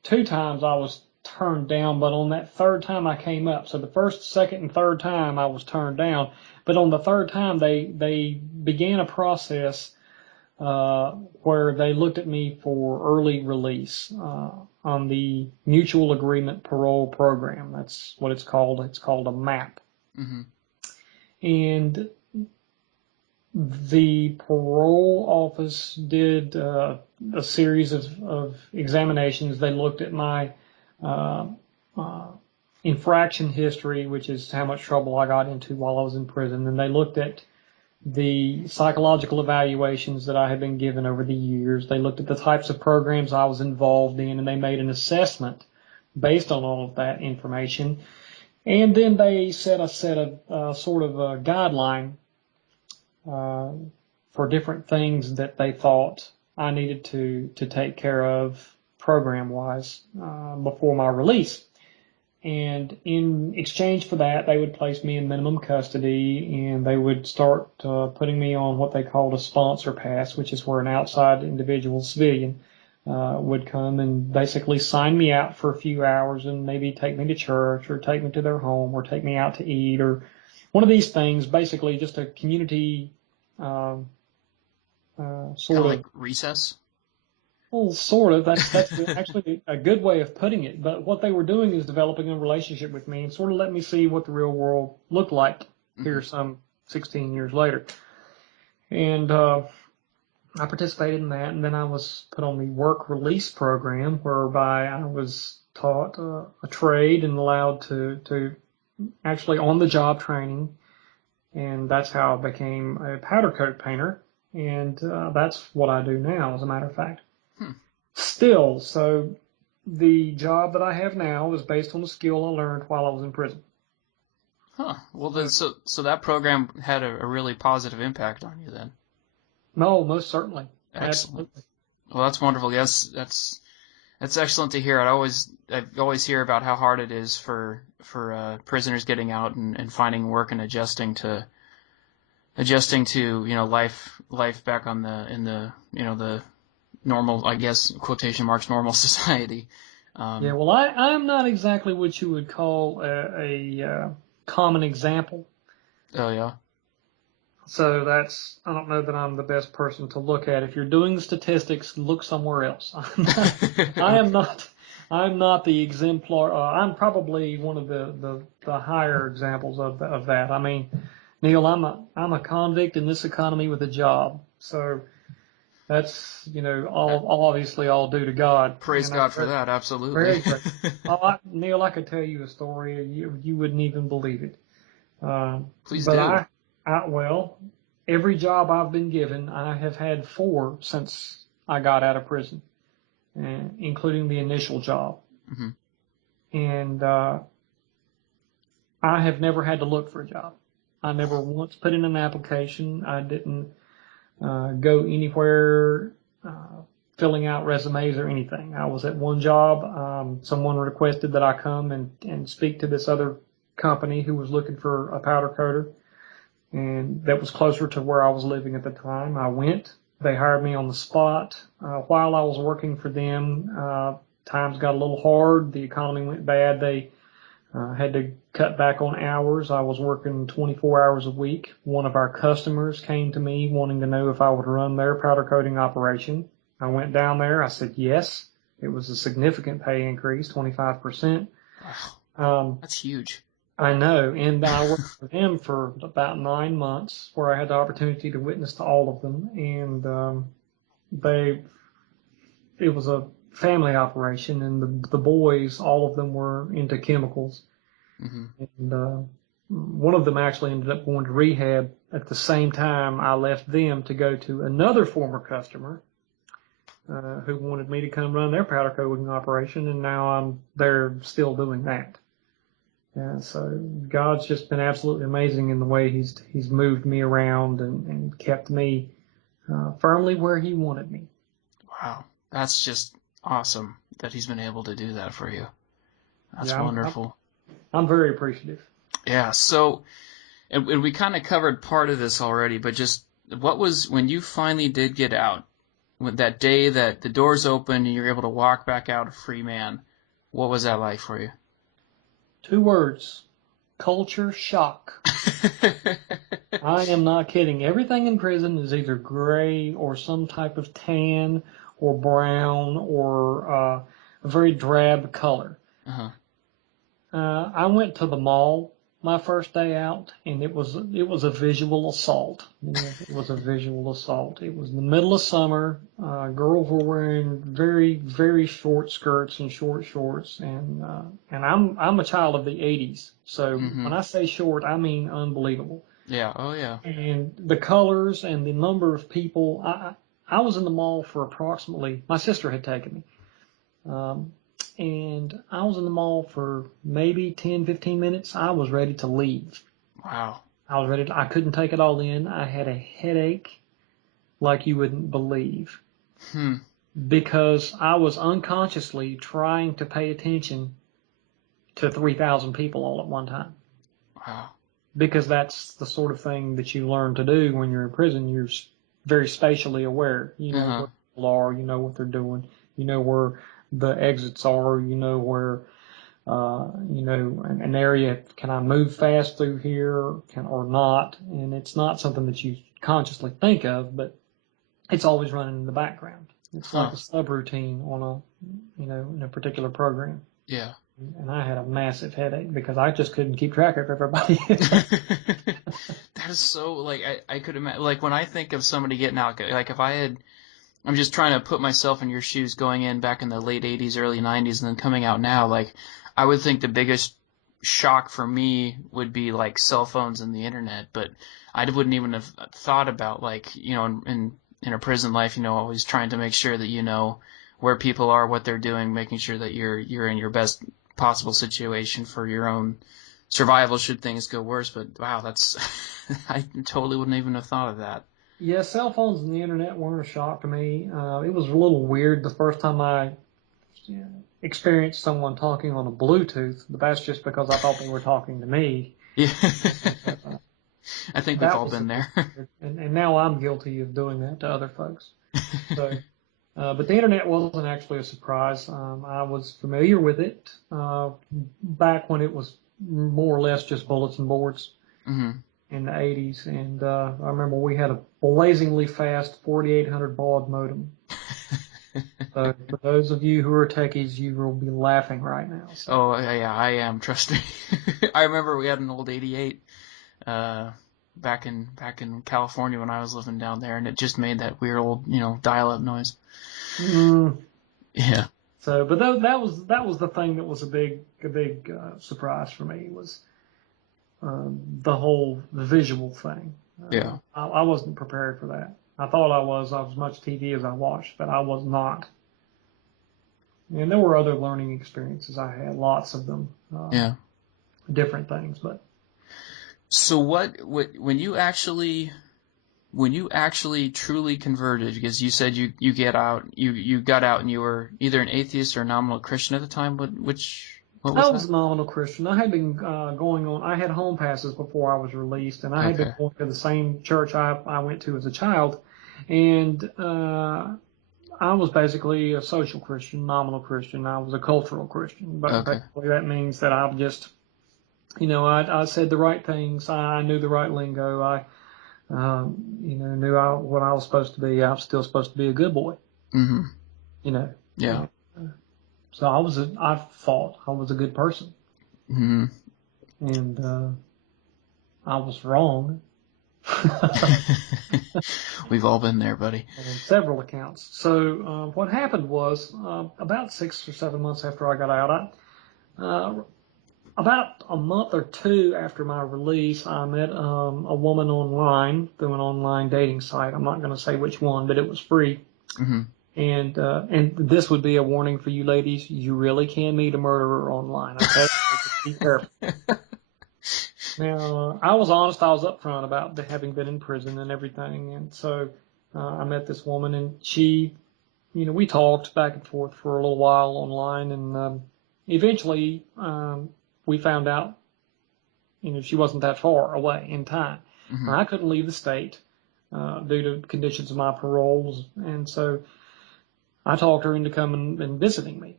2 times I was turned down, but on that 3rd time I came up. So the 1st, 2nd, and 3rd time I was turned down, but on the 3rd time they began a process where they looked at me for early release on the Mutual Agreement Parole Program. That's what it's called. It's called a MAP. And the parole office did a series of examinations. They looked at my infraction history, which is how much trouble I got into while I was in prison. And they looked at the psychological evaluations that I had been given over the years. They looked at the types of programs I was involved in, and they made an assessment based on all of that information. And then they set a sort of a guideline for different things that they thought I needed to take care of program-wise before my release. And in exchange for that, they would place me in minimum custody, and they would start putting me on what they called a sponsor pass, which is where an outside individual civilian would come and basically sign me out for a few hours and maybe take me to church or take me to their home or take me out to eat or one of these things, basically just a community sort of like recess. Well, sort of. That's actually a good way of putting it. But what they were doing is developing a relationship with me and sort of let me see what the real world looked like here some 16 years later. And I participated in that, and then I was put on the work release program, whereby I was taught a trade and allowed to actually on-the-job training, and that's how I became a powder coat painter, and that's what I do now, as a matter of fact. Still, so the job that I have now is based on the skill I learned while I was in prison. Huh. Well, then, so that program had a really positive impact on you then. No, most certainly. Excellent. Absolutely. Well, that's wonderful. Yes, that's excellent to hear. I always hear about how hard it is for prisoners getting out and finding work and adjusting to life back in the normal, I guess, quotation marks, normal society. Yeah, well, I'm not exactly what you would call a common example. Oh, yeah? So I don't know that I'm the best person to look at. If you're doing the statistics, look somewhere else. I'm not the exemplar. I'm probably one of the higher examples of that. I mean, Neil, I'm a convict in this economy with a job. So that's, all obviously all due to God. Praise And I'm God for that. Absolutely. very grateful. Neil, I could tell you a story. You wouldn't even believe it. Please But do. well, every job I've been given, I have had 4 since I got out of prison, including the initial job. Mm-hmm. And I have never had to look for a job. I never once put in an application. I didn't go anywhere filling out resumes or anything. I was at one job. Someone requested that I come and speak to this other company who was looking for a powder coater, and that was closer to where I was living at the time. I went. They hired me on the spot. While I was working for them, times got a little hard. The economy went bad. They had to cut back on hours. I was working 24 hours a week. One of our customers came to me wanting to know if I would run their powder coating operation. I went down there. I said yes. It was a significant pay increase, 25%. Wow. That's huge. I know. And I worked for them for about 9 months, where I had the opportunity to witness to all of them. And it was a family operation, and the boys, all of them were into chemicals. Mm-hmm. And one of them actually ended up going to rehab at the same time I left them to go to another former customer who wanted me to come run their powder coating operation, and now they're still doing that. And so God's just been absolutely amazing in the way He's moved me around and kept me firmly where He wanted me. Wow. That's just awesome that He's been able to do that for you. That's Yeah, wonderful. I'm very appreciative. Yeah. So, and we kind of covered part of this already, but just what was, when you finally did get out, when that day that the doors opened and you were able to walk back out a free man, what was that like for you? 2 words: culture shock. I am not kidding. Everything in prison is either gray or some type of tan or brown or a very drab color. Uh-huh. I went to the mall my first day out, and it was a visual assault. It was a visual assault. It was the middle of summer. Girls were wearing very, very short skirts and short shorts, and I'm a child of the '80s, so when I say short, I mean unbelievable. Yeah. Oh, yeah. And the colors and the number of people. I was in the mall for approximately. My sister had taken me. And I was in the mall for maybe 10, 15 minutes. I was ready to leave. Wow. I couldn't take it all in. I had a headache like you wouldn't believe. Because I was unconsciously trying to pay attention to 3,000 people all at one time. Wow. Because that's the sort of thing that you learn to do when you're in prison. You're very spatially aware. You know where people are. You know what they're doing. You know where the exits are. You know where, an area, can I move fast through here or not? And it's not something that you consciously think of, but it's always running in the background. It's like a subroutine on in a particular program. Yeah. And I had a massive headache because I just couldn't keep track of everybody. That is so, like, I could imagine, like, when I think of somebody getting out, like, I'm just trying to put myself in your shoes going in back in the late 80s, early 90s, and then coming out now, like, I would think the biggest shock for me would be, like, cell phones and the internet, but I wouldn't even have thought about, like, in a prison life, always trying to make sure that you know where people are, what they're doing, making sure that you're in your best possible situation for your own survival should things go worse. But wow, that's I totally wouldn't even have thought of that. Yeah, cell phones and the internet weren't a shock to me. It was a little weird the first time I experienced someone talking on a Bluetooth, but that's just because I thought they were talking to me. Yeah. I think we've all been there. And now I'm guilty of doing that to other folks. So, but the internet wasn't actually a surprise. I was familiar with it back when it was more or less just bulletin boards. In the 80s, and I remember we had a blazingly fast 4800 baud modem. So for those of you who are techies, you will be laughing right now. So. Oh, yeah, I am, trust me. I remember we had an old 88 back in California when I was living down there, and it just made that weird old dial-up noise. Yeah. So, but that was the thing that was a big surprise for me, was the visual thing. Yeah. I wasn't prepared for that. I thought I was much TV as I watched, but I was not. And there were other learning experiences I had, lots of them. Different things, but. So when you actually truly converted, because you said you got out and you were either an atheist or a nominal Christian at the time, what was I was a nominal Christian. I had been going on. I had home passes before I was released, and I had been going to the same church I went to as a child, and I was basically a social Christian, nominal Christian. I was a cultural Christian, but basically that means that I just, I said the right things. I knew the right lingo. I knew what I was supposed to be. I was still supposed to be a good boy. Mm-hmm. Yeah. So I thought I was a good person. Mm-hmm. And I was wrong. We've all been there, buddy. On several accounts. So what happened was about 6 or 7 months after I got out, about a month or two after my release, I met a woman online through an online dating site. I'm not going to say which one, but it was free. Mm-hmm. And this would be a warning for you ladies. You really can meet a murderer online. Okay, so be careful. Now, I was honest. I was upfront about having been in prison and everything. And so I met this woman, and she, we talked back and forth for a little while online, and eventually we found out, she wasn't that far away in time. Mm-hmm. I couldn't leave the state due to conditions of my paroles, and so I talked her into coming and visiting me,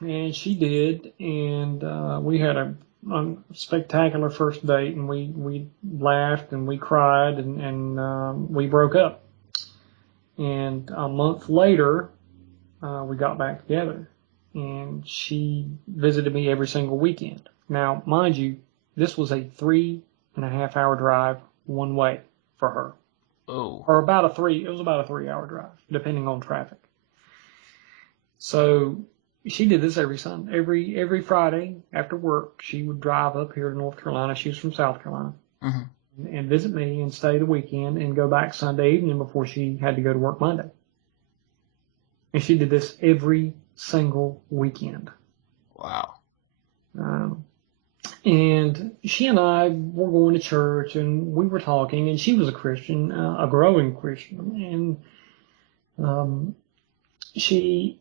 and she did, and we had a spectacular first date, and we laughed and we cried, and we broke up. And a month later, we got back together, and she visited me every single weekend. Now, mind you, this was a 3.5 hour drive one way for her. Oh. Or it was about a 3 hour drive, depending on traffic. So she did this every Sunday, every Friday after work. She would drive up here to North Carolina. She was from South Carolina. Mm-hmm. And visit me and stay the weekend and go back Sunday evening before she had to go to work Monday. And she did this every single weekend. Wow. And she and I were going to church, and we were talking, and she was a Christian, a growing Christian. And she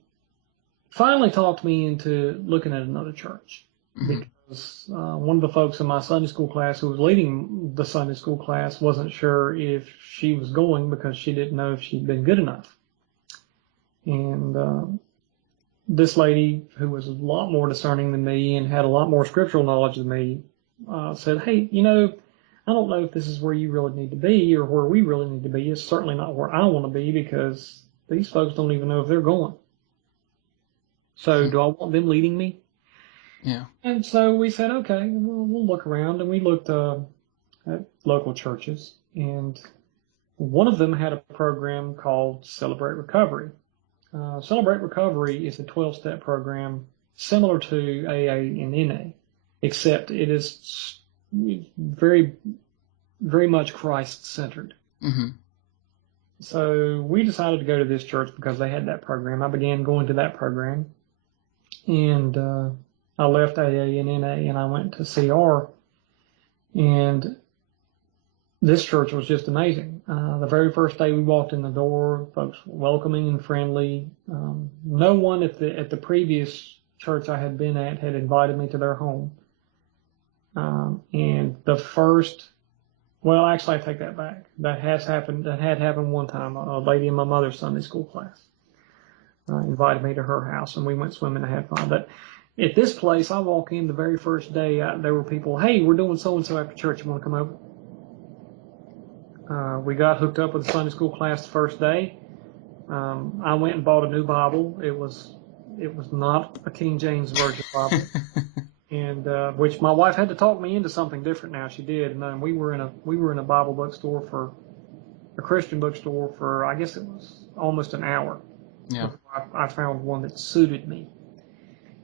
finally talked me into looking at another church. Mm-hmm. Because one of the folks in my Sunday school class who was leading the Sunday school class wasn't sure if she was going because she didn't know if she'd been good enough. And this lady, who was a lot more discerning than me and had a lot more scriptural knowledge than me, said, hey, I don't know if this is where you really need to be or where we really need to be. It's certainly not where I want to be, because these folks don't even know if they're going. So do I want them leading me? Yeah. And so we said, okay, we'll look around. And we looked at local churches. And one of them had a program called Celebrate Recovery. Celebrate Recovery is a 12-step program similar to AA and NA, except it is very, very much Christ-centered. Mm-hmm. So we decided to go to this church because they had that program. I began going to that program, and I left AA and NA, and I went to CR, and this church was just amazing. The very first day we walked in the door, folks were welcoming and friendly. No one at the previous church I had been at had invited me to their home. And actually I take that back. That had happened one time. A lady in my mother's Sunday school class invited me to her house, and we went swimming and had fun. But at this place, I walk in the very first day, there were people, hey, we're doing so-and-so after church. You want to come over? We got hooked up with the Sunday school class the first day. I went and bought a new Bible. It was not a King James Version Bible. and which my wife had to talk me into something different. Now she did, and then we were in a Bible bookstore for a Christian bookstore for, I guess it was almost an hour. Yeah. I found one that suited me.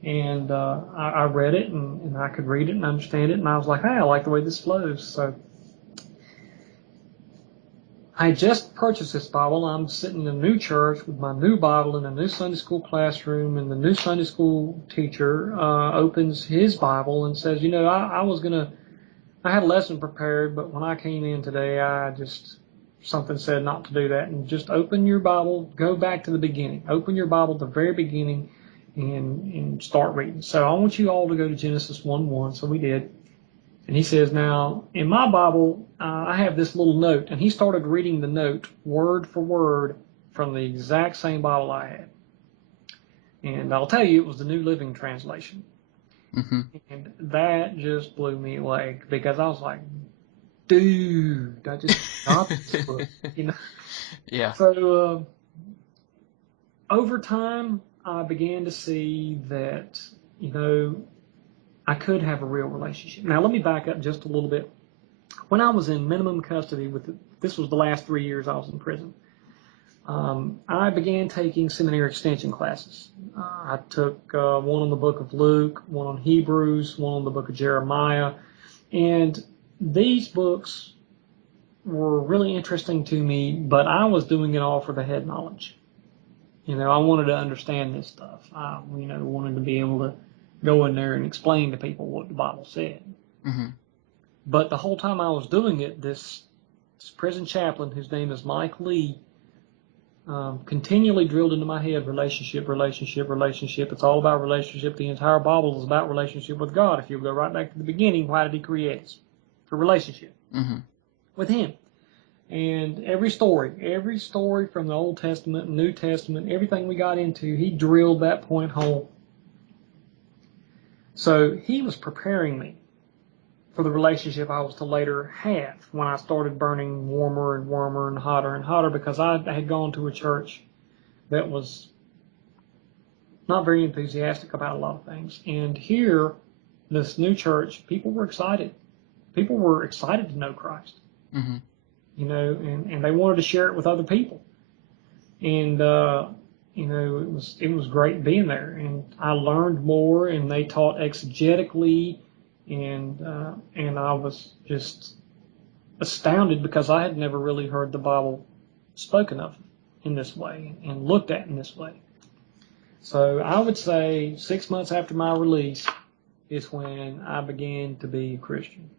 And I read it, and I could read it and understand it, and I was like, hey, I like the way this flows. So I just purchased this Bible. I'm sitting in a new church with my new Bible in a new Sunday school classroom, and the new Sunday school teacher opens his Bible and says, I had a lesson prepared, but when I came in today, something said not to do that, and just open your Bible, go back to the beginning. Open your Bible at the very beginning and start reading. So I want you all to go to Genesis 1:1. So we did. And he says, now, in my Bible, I have this little note. And he started reading the note word for word from the exact same Bible I had. And I'll tell you, it was the New Living Translation. Mm-hmm. And that just blew me away, because I was like, dude, I just got this book, Yeah. So over time, I began to see that, I could have a real relationship. Now, let me back up just a little bit. When I was in minimum custody, this was the last 3 years I was in prison, I began taking seminary extension classes. I took one on the book of Luke, one on Hebrews, one on the book of Jeremiah, and these books were really interesting to me, but I was doing it all for the head knowledge. I wanted to understand this stuff. I, wanted to be able to go in there and explain to people what the Bible said. Mm-hmm. But the whole time I was doing it, this prison chaplain, whose name is Mike Lee, continually drilled into my head, relationship. It's all about relationship. The entire Bible is about relationship with God. If you go right back to the beginning, why did he create us? For relationship with him. And every story from the Old Testament, New Testament, everything we got into, he drilled that point home. So he was preparing me for the relationship I was to later have when I started burning warmer and warmer and hotter, because I had gone to a church that was not very enthusiastic about a lot of things. And here, this new church, people were excited. People were excited to know Christ. Mm-hmm. And they wanted to share it with other people. And, it was great being there. And I learned more, and they taught exegetically, and I was just astounded, because I had never really heard the Bible spoken of in this way and looked at in this way. So I would say 6 months after my release is when I began to be a Christian.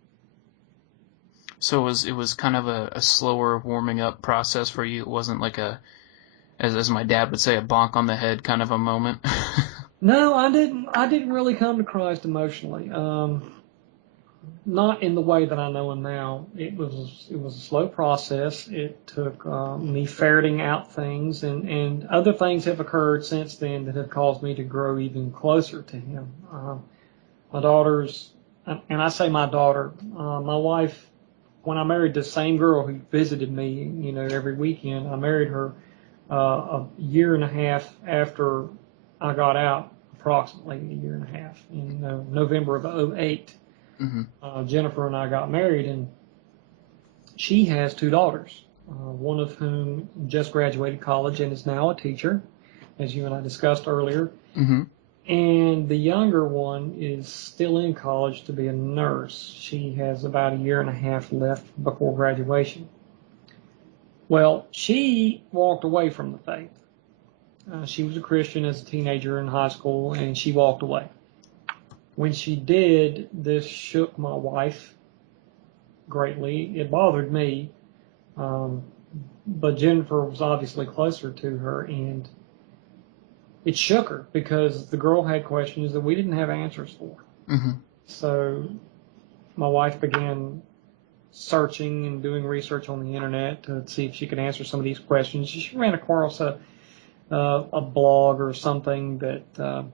So it was kind of a slower warming up process for you. It wasn't like as my dad would say, a bonk on the head kind of a moment. No, I didn't really come to Christ emotionally. Not in the way that I know him now. It was a slow process. It took me ferreting out things, and other things have occurred since then that have caused me to grow even closer to him. My daughters, and I say my daughter, my wife, when I married the same girl who visited me, every weekend, I married her a year and a half after I got out, approximately a year and a half, in November of 2008. Mm-hmm. Jennifer and I got married, and she has 2 daughters, one of whom just graduated college and is now a teacher, as you and I discussed earlier. Mm-hmm. And the younger one is still in college to be a nurse. She has about a year and a half left before graduation. Well, she walked away from the faith. She was a Christian as a teenager in high school, and she walked away. When she did, this shook my wife greatly. It bothered me, but Jennifer was obviously closer to her, and it shook her, because the girl had questions that we didn't have answers for. Mm-hmm. So my wife began searching and doing research on the internet to see if she could answer some of these questions. She ran across a blog or something that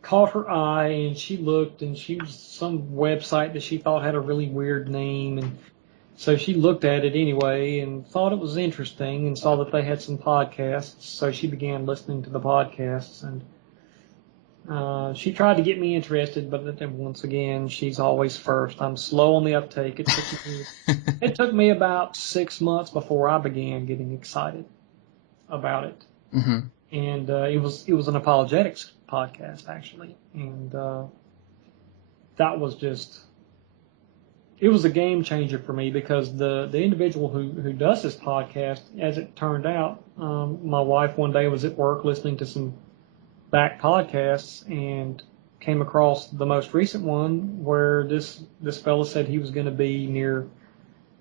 caught her eye, and she looked, and she was some website that she thought had a really weird name, and so she looked at it anyway and thought it was interesting, and saw that they had some podcasts, so she began listening to the podcasts, and She tried to get me interested, but then once again, she's always first. I'm slow on the uptake. It took me about 6 months before I began getting excited about it. Mm-hmm. And it was an apologetics podcast, actually. And that was just, it was a game changer for me, because the individual who does this podcast, as it turned out, my wife one day was at work listening to some back podcasts and came across the most recent one where this fella said he was going to be near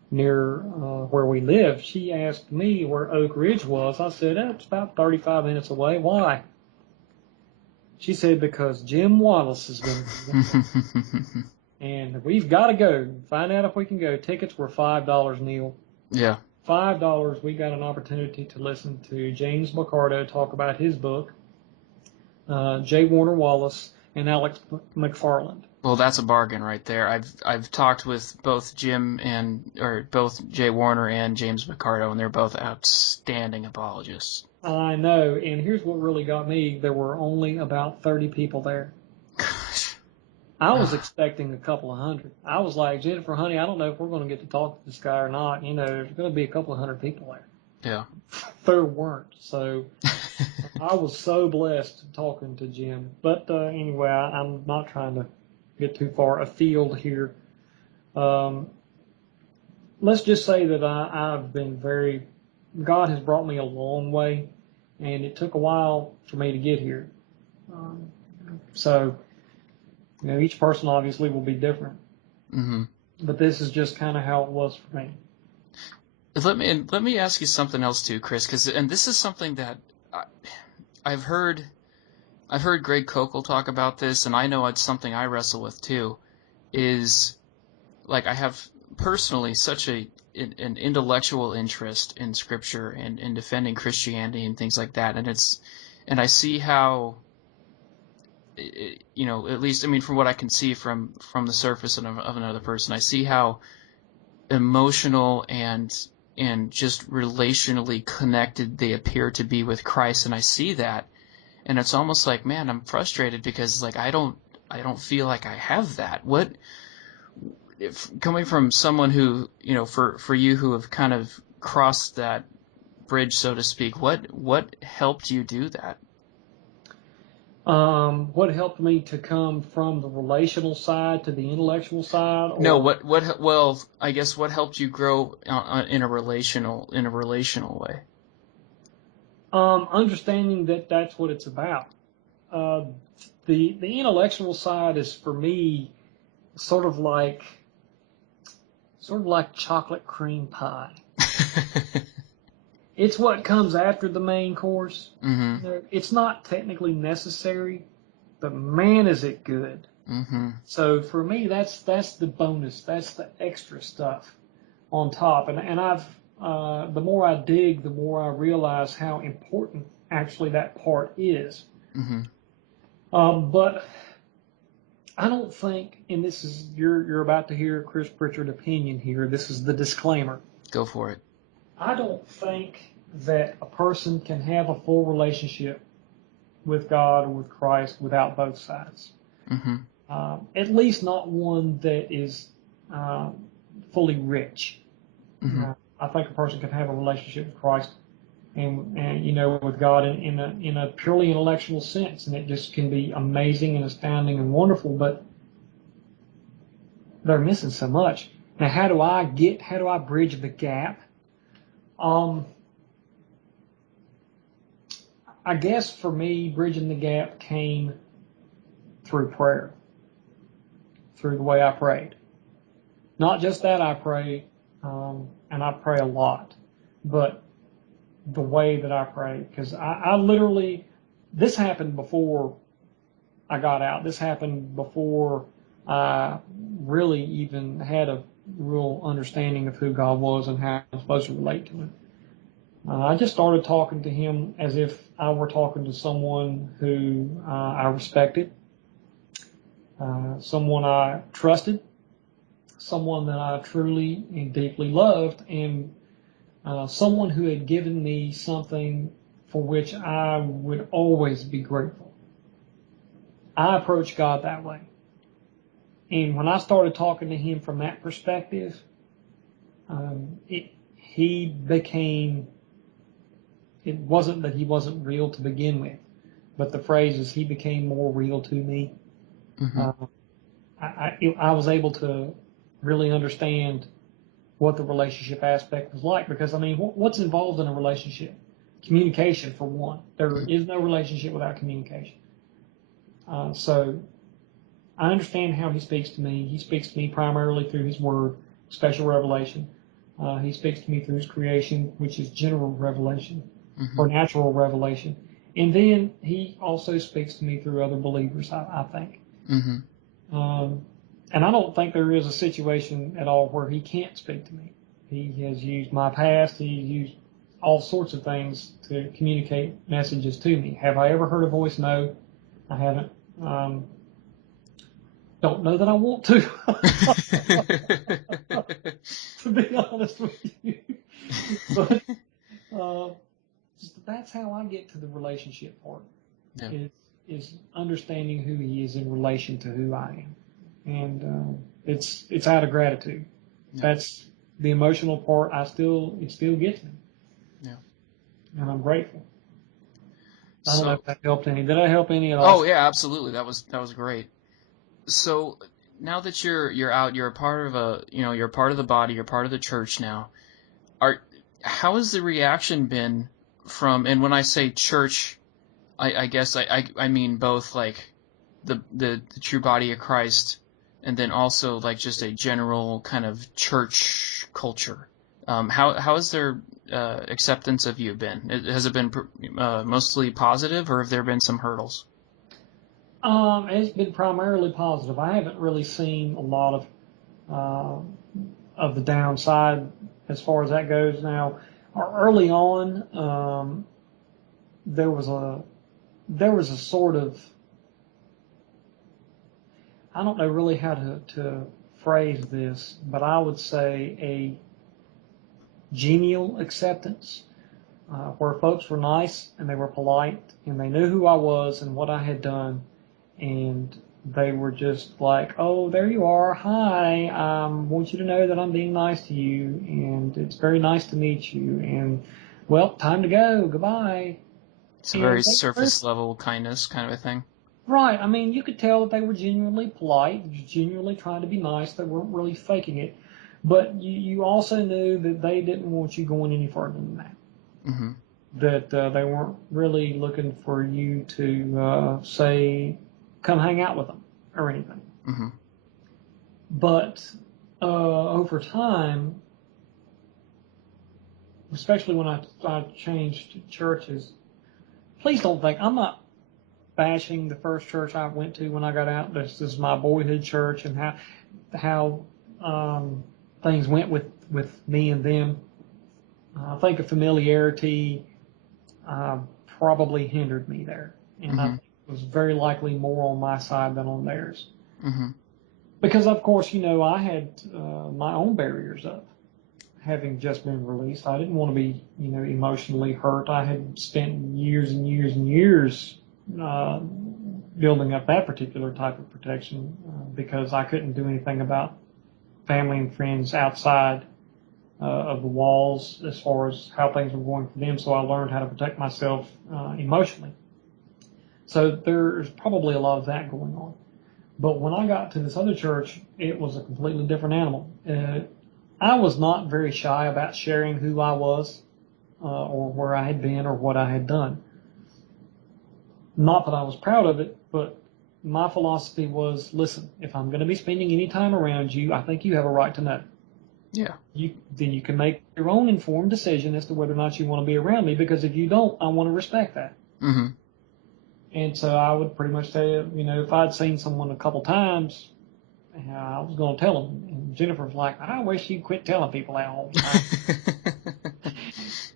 where we live. She asked me where Oak Ridge was. I said, it's about 35 minutes away. Why? She said, because Jim Wallace is going to be and we've got to go. Find out if we can go. Tickets were $5, Neil. Yeah. $5. We got an opportunity to listen to James McCardo talk about his book, J. Warner Wallace, and Alex McFarland. Well, that's a bargain right there. I've talked with both both Jay Warner and James McCardo, and they're both outstanding apologists. I know, and here's what really got me. There were only about 30 people there. Gosh. I was expecting a couple of hundred. I was like, Jennifer, honey, I don't know if we're going to get to talk to this guy or not. There's going to be a couple of hundred people there. Yeah. There weren't. So I was so blessed talking to Jim. But anyway, I'm not trying to get too far afield here. Let's just say that I've been God has brought me a long way, and it took a while for me to get here. So each person obviously will be different. Mm-hmm. But this is just kind of how it was for me. Let me ask you something else too, Chris, and this is something that I've heard Greg Kokel talk about this, and I know it's something I wrestle with too. Is like I have personally such an intellectual interest in Scripture and in defending Christianity and things like that, and I see how, at least from what I can see from the surface of another person, I see how emotional and just relationally connected they appear to be with Christ, and I see that, and it's almost like, man, I'm frustrated because like I don't feel like I have that. What, if coming from someone who, for you who have kind of crossed that bridge, so to speak, what helped you do that? What helped me to come from the relational side to the intellectual side? No, well, I guess what helped you grow in a relational way? Understanding that that's what it's about. The intellectual side is for me sort of like chocolate cream pie. It's what comes after the main course. Mm-hmm. It's not technically necessary, but man, is it good. Mm-hmm. So for me, that's the bonus. That's the extra stuff on top. And I've the more I dig, the more I realize how important actually that part is. Mm-hmm. But I don't think, and this is you're about to hear Chris Pritchard opinion here. This is the disclaimer. Go for it. I don't think that a person can have a full relationship with God or with Christ without both sides. Mm-hmm. At least not one that is fully rich. Mm-hmm. I think a person can have a relationship with Christ and with God in a purely intellectual sense, and it just can be amazing and astounding and wonderful. But they're missing so much. Now, how do I bridge the gap? I guess for me, bridging the gap came through prayer, through the way I prayed. Not just that I pray, and I pray a lot, but the way that I pray, because I literally, this happened before I got out. This happened before I really even had a real understanding of who God was and how I'm supposed to relate to Him. I just started talking to Him as if I were talking to someone who I respected, someone I trusted, someone that I truly and deeply loved, and someone who had given me something for which I would always be grateful. I approach God that way. And when I started talking to him from that perspective, he became, it wasn't that he wasn't real to begin with, but the phrase is he became more real to me. Mm-hmm. I was able to really understand what the relationship aspect was like, because, I mean, what's involved in a relationship? Communication, for one. There is no relationship without communication. So I understand how he speaks to me. He speaks to me primarily through his word, special revelation. He speaks to me through his creation, which is general revelation, or natural revelation. And then he also speaks to me through other believers, I think. And I don't think there is a situation at all where he can't speak to me. He has used my past. He's used all sorts of things to communicate messages to me. Have I ever heard a voice? No, I haven't. Don't know that I want to, to be honest with you. But that's how I get to the relationship part. Yeah. Is understanding who he is in relation to who I am, and it's out of gratitude. Yeah. That's the emotional part. It still gets me. Yeah, and I'm grateful. I don't know if that helped any. Did I help any at all? Oh yeah, absolutely. That was great. So now that you're out, you're a part of you're part of the body, you're part of the church now. How has the reaction been from? And when I say church, I guess I mean both like the true body of Christ, and then also like just a general kind of church culture. How has their acceptance of you been? Has it been mostly positive, or have there been some hurdles? It's been primarily positive. I haven't really seen a lot of the downside as far as that goes. Now, early on, there was a sort of, I don't know really how to phrase this, but I would say a genial acceptance, where folks were nice and they were polite and they knew who I was and what I had done. And they were just like, oh, there you are. Hi, I want you to know that I'm being nice to you, and it's very nice to meet you. And, well, time to go. Goodbye. It's a very surface level kindness kind of a thing. Right. I mean, you could tell that they were genuinely polite, genuinely trying to be nice. They weren't really faking it. But you also knew that they didn't want you going any further than that. Mm-hmm. That they weren't really looking for you to say, come hang out with them or anything. Mm-hmm. But over time, especially when I changed churches, please don't think I'm not bashing the first church I went to when I got out. This is my boyhood church, and how things went with me and them. I think a familiarity probably hindered me there, and I think it was very likely more on my side than on theirs. Mm-hmm. Because, of course, I had my own barriers up, having just been released. I didn't want to be, emotionally hurt. I had spent years and years and years building up that particular type of protection because I couldn't do anything about family and friends outside of the walls as far as how things were going for them. So I learned how to protect myself emotionally. So there's probably a lot of that going on. But when I got to this other church, it was a completely different animal. I was not very shy about sharing who I was or where I had been or what I had done. Not that I was proud of it, but my philosophy was, listen, if I'm going to be spending any time around you, I think you have a right to know. Yeah. Then you can make your own informed decision as to whether or not you want to be around me, because if you don't, I want to respect that. Mm-hmm. And so I would pretty much say, if I'd seen someone a couple times, I was going to tell them. And Jennifer was like, I wish you'd quit telling people that all the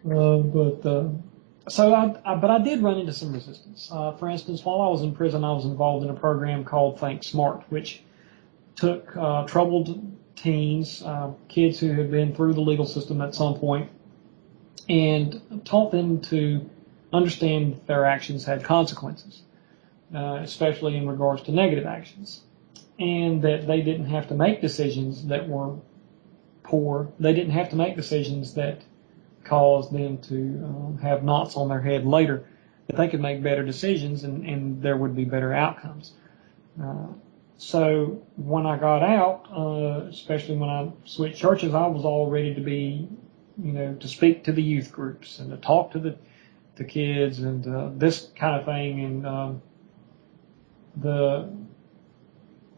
time. But I did run into some resistance. For instance, while I was in prison, I was involved in a program called Think Smart, which took troubled teens, kids who had been through the legal system at some point, and taught them to understand their actions had consequences. especially in regards to negative actions, and that they didn't have to make decisions that were poor. They didn't have to make decisions that caused them to have knots on their head later, that they could make better decisions and there would be better outcomes. So when I got out, especially when I switched churches, I was all ready to be, to speak to the youth groups and to talk to the kids and this kind of thing. And the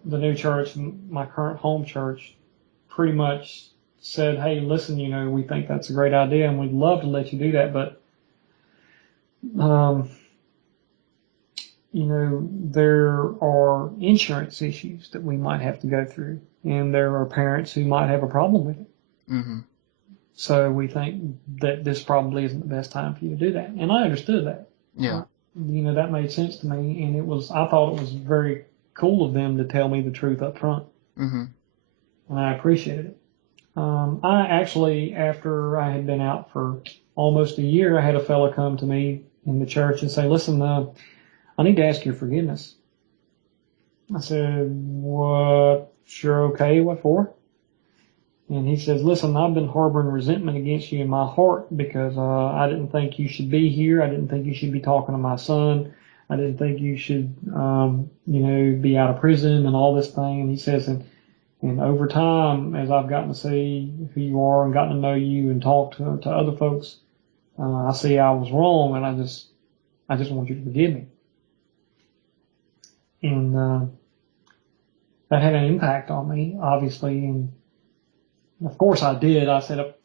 new church, my current home church, pretty much said, hey, listen, we think that's a great idea and we'd love to let you do that, but there are insurance issues that we might have to go through, and there are parents who might have a problem with it. Mm-hmm. So we think that this probably isn't the best time for you to do that. And I understood that. Yeah. That made sense to me, and I thought it was very cool of them to tell me the truth up front. Mm-hmm. And I appreciated it. I actually, after I had been out for almost a year, I had a fellow come to me in the church and say, listen, I need to ask your forgiveness. I said, what? Sure, okay, what for? And he says, listen, I've been harboring resentment against you in my heart because I didn't think you should be here. I didn't think you should be talking to my son. I didn't think you should, be out of prison and all this thing. And he says, and over time, as I've gotten to see who you are and gotten to know you and talk to other folks, I see I was wrong, and I just want you to forgive me. And that had an impact on me, obviously, and of course I did. I said, of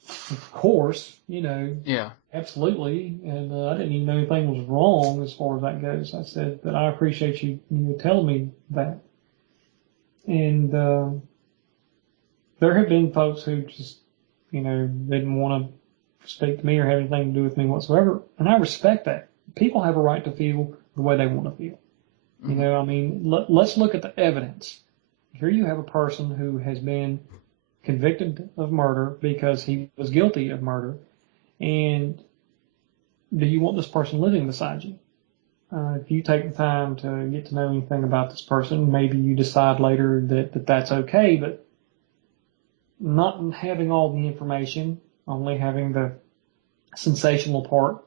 course, Yeah. absolutely, and I didn't even know anything was wrong as far as that goes. I said, but I appreciate you telling me that. And there have been folks who just, didn't want to speak to me or have anything to do with me whatsoever, and I respect that. People have a right to feel the way they want to feel. Mm-hmm. Let's look at the evidence. Here you have a person who has been convicted of murder because he was guilty of murder. And do you want this person living beside you? If you take the time to get to know anything about this person, maybe you decide later that that's okay, but not having all the information, only having the sensational part,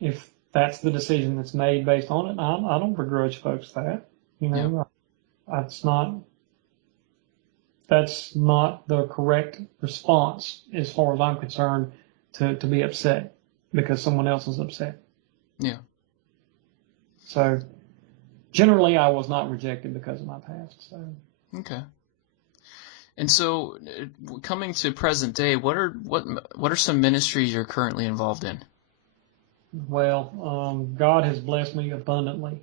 if that's the decision that's made based on it, I don't begrudge folks that. That's not the correct response as far as I'm concerned to be upset because someone else is upset. Yeah. So generally I was not rejected because of my past. So. Okay. And so coming to present day, what are some ministries you're currently involved in? Well, God has blessed me abundantly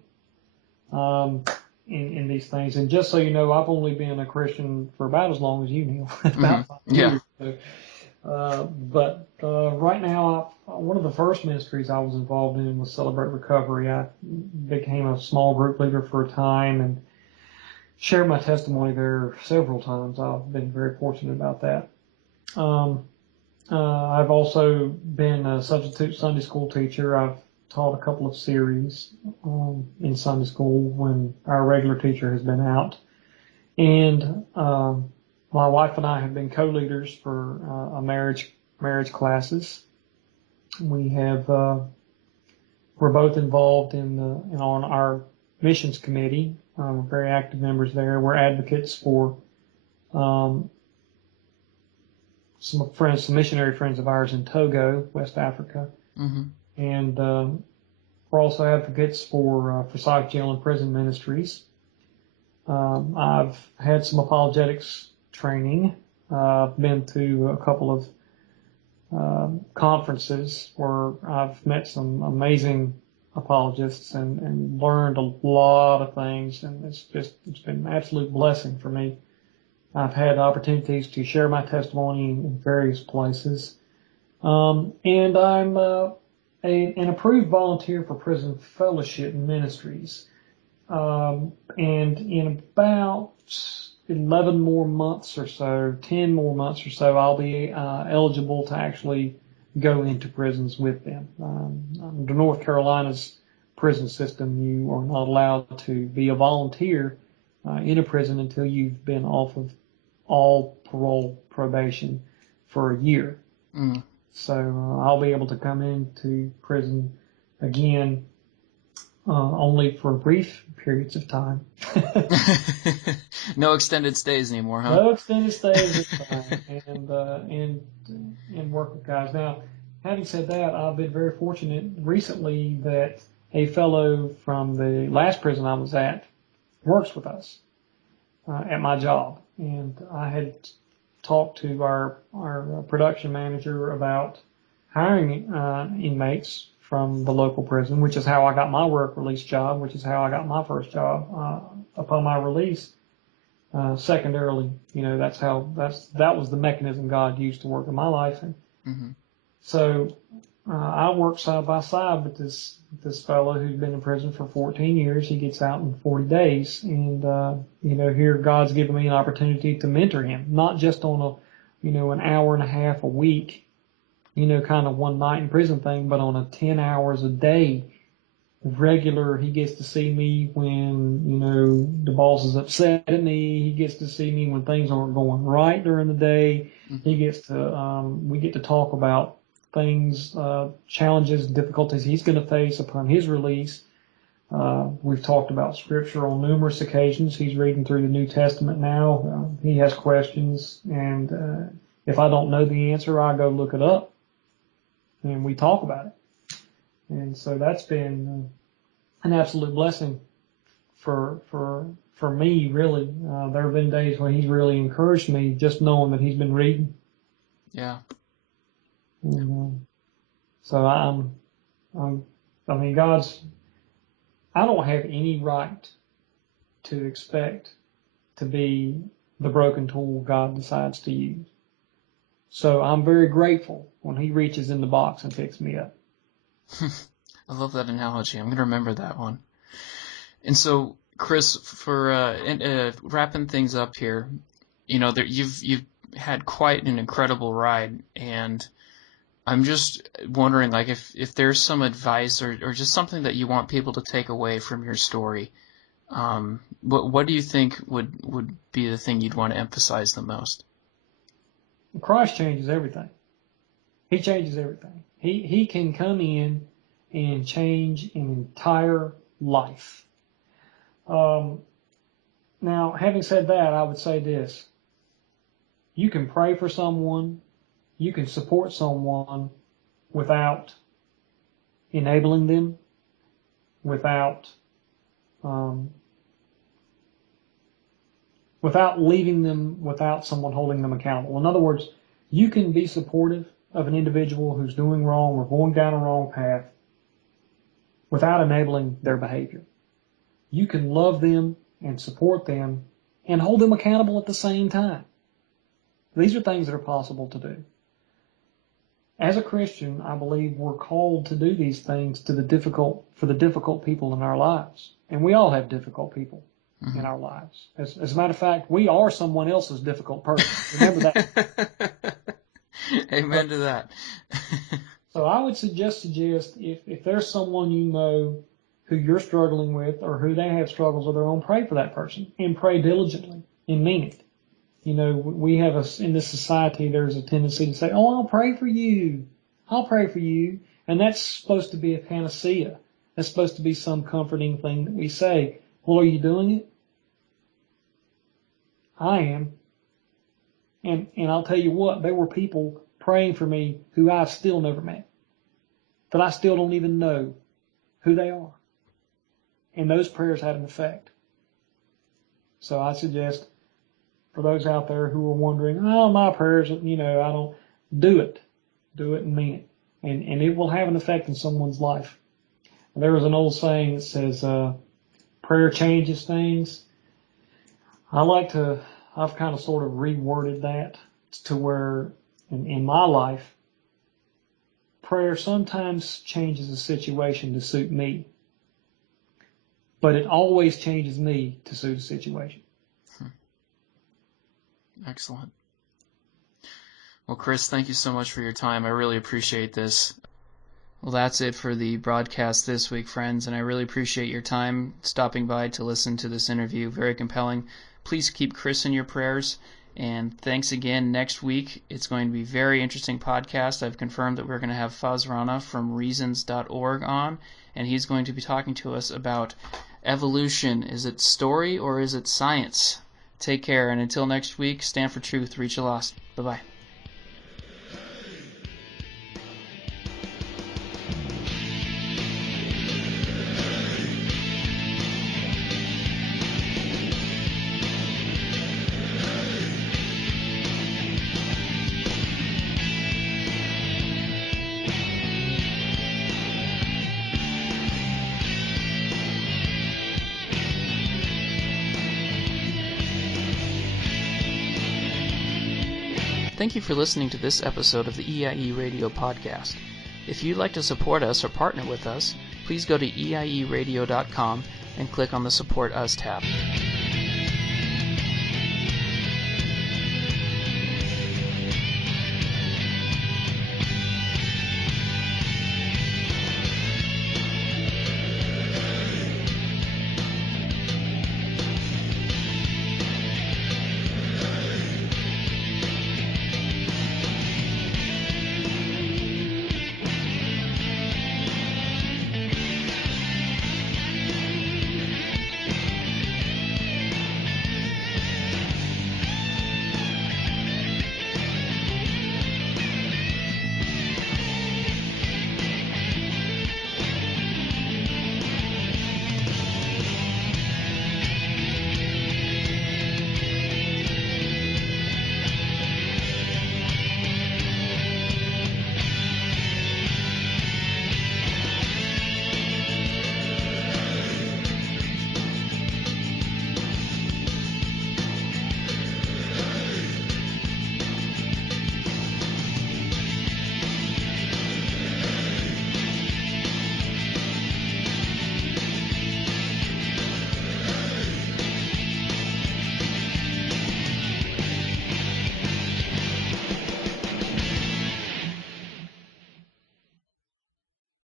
in these things. And just so you know, I've only been a Christian for about as long as you, Neil, about 5 years. So, but right now, one of the first ministries I was involved in was Celebrate Recovery. I became a small group leader for a time and shared my testimony there several times. I've been very fortunate about that. I've also been a substitute Sunday school teacher. I've taught a couple of series in Sunday school when our regular teacher has been out. And my wife and I have been co-leaders for a marriage classes. We have we're both involved on our missions committee. We're very active members there. We're advocates for some missionary friends of ours in Togo, West Africa. Mm-hmm. And we're also advocates for psych jail and prison ministries. I've had some apologetics training. I've been to a couple of conferences where I've met some amazing apologists and learned a lot of things, and it's been an absolute blessing for me. I've had opportunities to share my testimony in various places. And I'm an approved volunteer for Prison Fellowship Ministries. And in about 11 more months or so, 10 more months or so, I'll be eligible to actually go into prisons with them. Under North Carolina's prison system, you are not allowed to be a volunteer in a prison until you've been off of all parole probation for a year. Mm. So I'll be able to come into prison again only for brief periods of time. No extended stays anymore, huh? No extended stays this time, and work with guys. Now, having said that, I've been very fortunate recently that a fellow from the last prison I was at works with us at my job, and I had talked to our production manager about hiring inmates from the local prison, which is how I got my work release job, which is how I got my first job upon my release. Secondarily, that was the mechanism God used to work in my life. And Mm-hmm. so I work side by side with this fellow who's been in prison for 14 years. He gets out in 40 days. And, here God's given me an opportunity to mentor him, not just on an hour and a half a week, kind of one night in prison thing, but on a 10 hours a day regular. He gets to see me when, the boss is upset at me. He gets to see me when things aren't going right during the day. Mm-hmm. He gets to, we get to talk about things, challenges, difficulties he's going to face upon his release. We've talked about scripture on numerous occasions. He's reading through the New Testament now. He has questions, and if I don't know the answer, I go look it up, and we talk about it. And so that's been an absolute blessing for me, really. There have been days when he's really encouraged me just knowing that he's been reading. Yeah. And, so I don't have any right to expect to be the broken tool God decides to use. So I'm very grateful when he reaches in the box and picks me up. I love that analogy. I'm going to remember that one. And so, Chris, for wrapping things up here, you've had quite an incredible ride, and I'm just wondering, like, if there's some advice or just something that you want people to take away from your story, what do you think would be the thing you'd want to emphasize the most? Christ changes everything. He changes everything. He can come in and change an entire life. Now, having said that, I would say this. You can pray for someone, you can support someone without enabling them, without leaving them without someone holding them accountable. In other words, you can be supportive of an individual who's doing wrong or going down a wrong path without enabling their behavior. You can love them and support them and hold them accountable at the same time. These are things that are possible to do. As a Christian, I believe we're called to do these things for the difficult people in our lives. And we all have difficult people in our lives. As a matter of fact, we are someone else's difficult person. Remember that. Amen to that. So I would suggest if there's someone you know who you're struggling with or who they have struggles of their own, pray for that person and pray diligently and mean it. We have in this society, there's a tendency to say, oh, I'll pray for you. I'll pray for you. And that's supposed to be a panacea. That's supposed to be some comforting thing that we say. Well, are you doing it? I am. And I'll tell you what, there were people praying for me who I've still never met, that I still don't even know who they are. And those prayers had an effect. So I suggest for those out there who are wondering, oh, my prayers, I don't, do it and mean it. And it will have an effect in someone's life. There was an old saying that says, prayer changes things. I've kind of sort of reworded that to where in my life, prayer sometimes changes a situation to suit me, but it always changes me to suit a situation. Excellent. Well, Chris, thank you so much for your time. I really appreciate this. Well, that's it for the broadcast this week, friends, and I really appreciate your time stopping by to listen to this interview. Very compelling. Please keep Chris in your prayers, and thanks again. Next week, it's going to be a very interesting podcast. I've confirmed that we're going to have Faz Rana from Reasons.org on, and he's going to be talking to us about evolution. Is it story or is it science? Take care, and until next week, stand for truth, reach the lost. Bye-bye. Thank you for listening to this episode of the EIE Radio Podcast. If you'd like to support us or partner with us, please go to eieradio.com and click on the Support Us tab.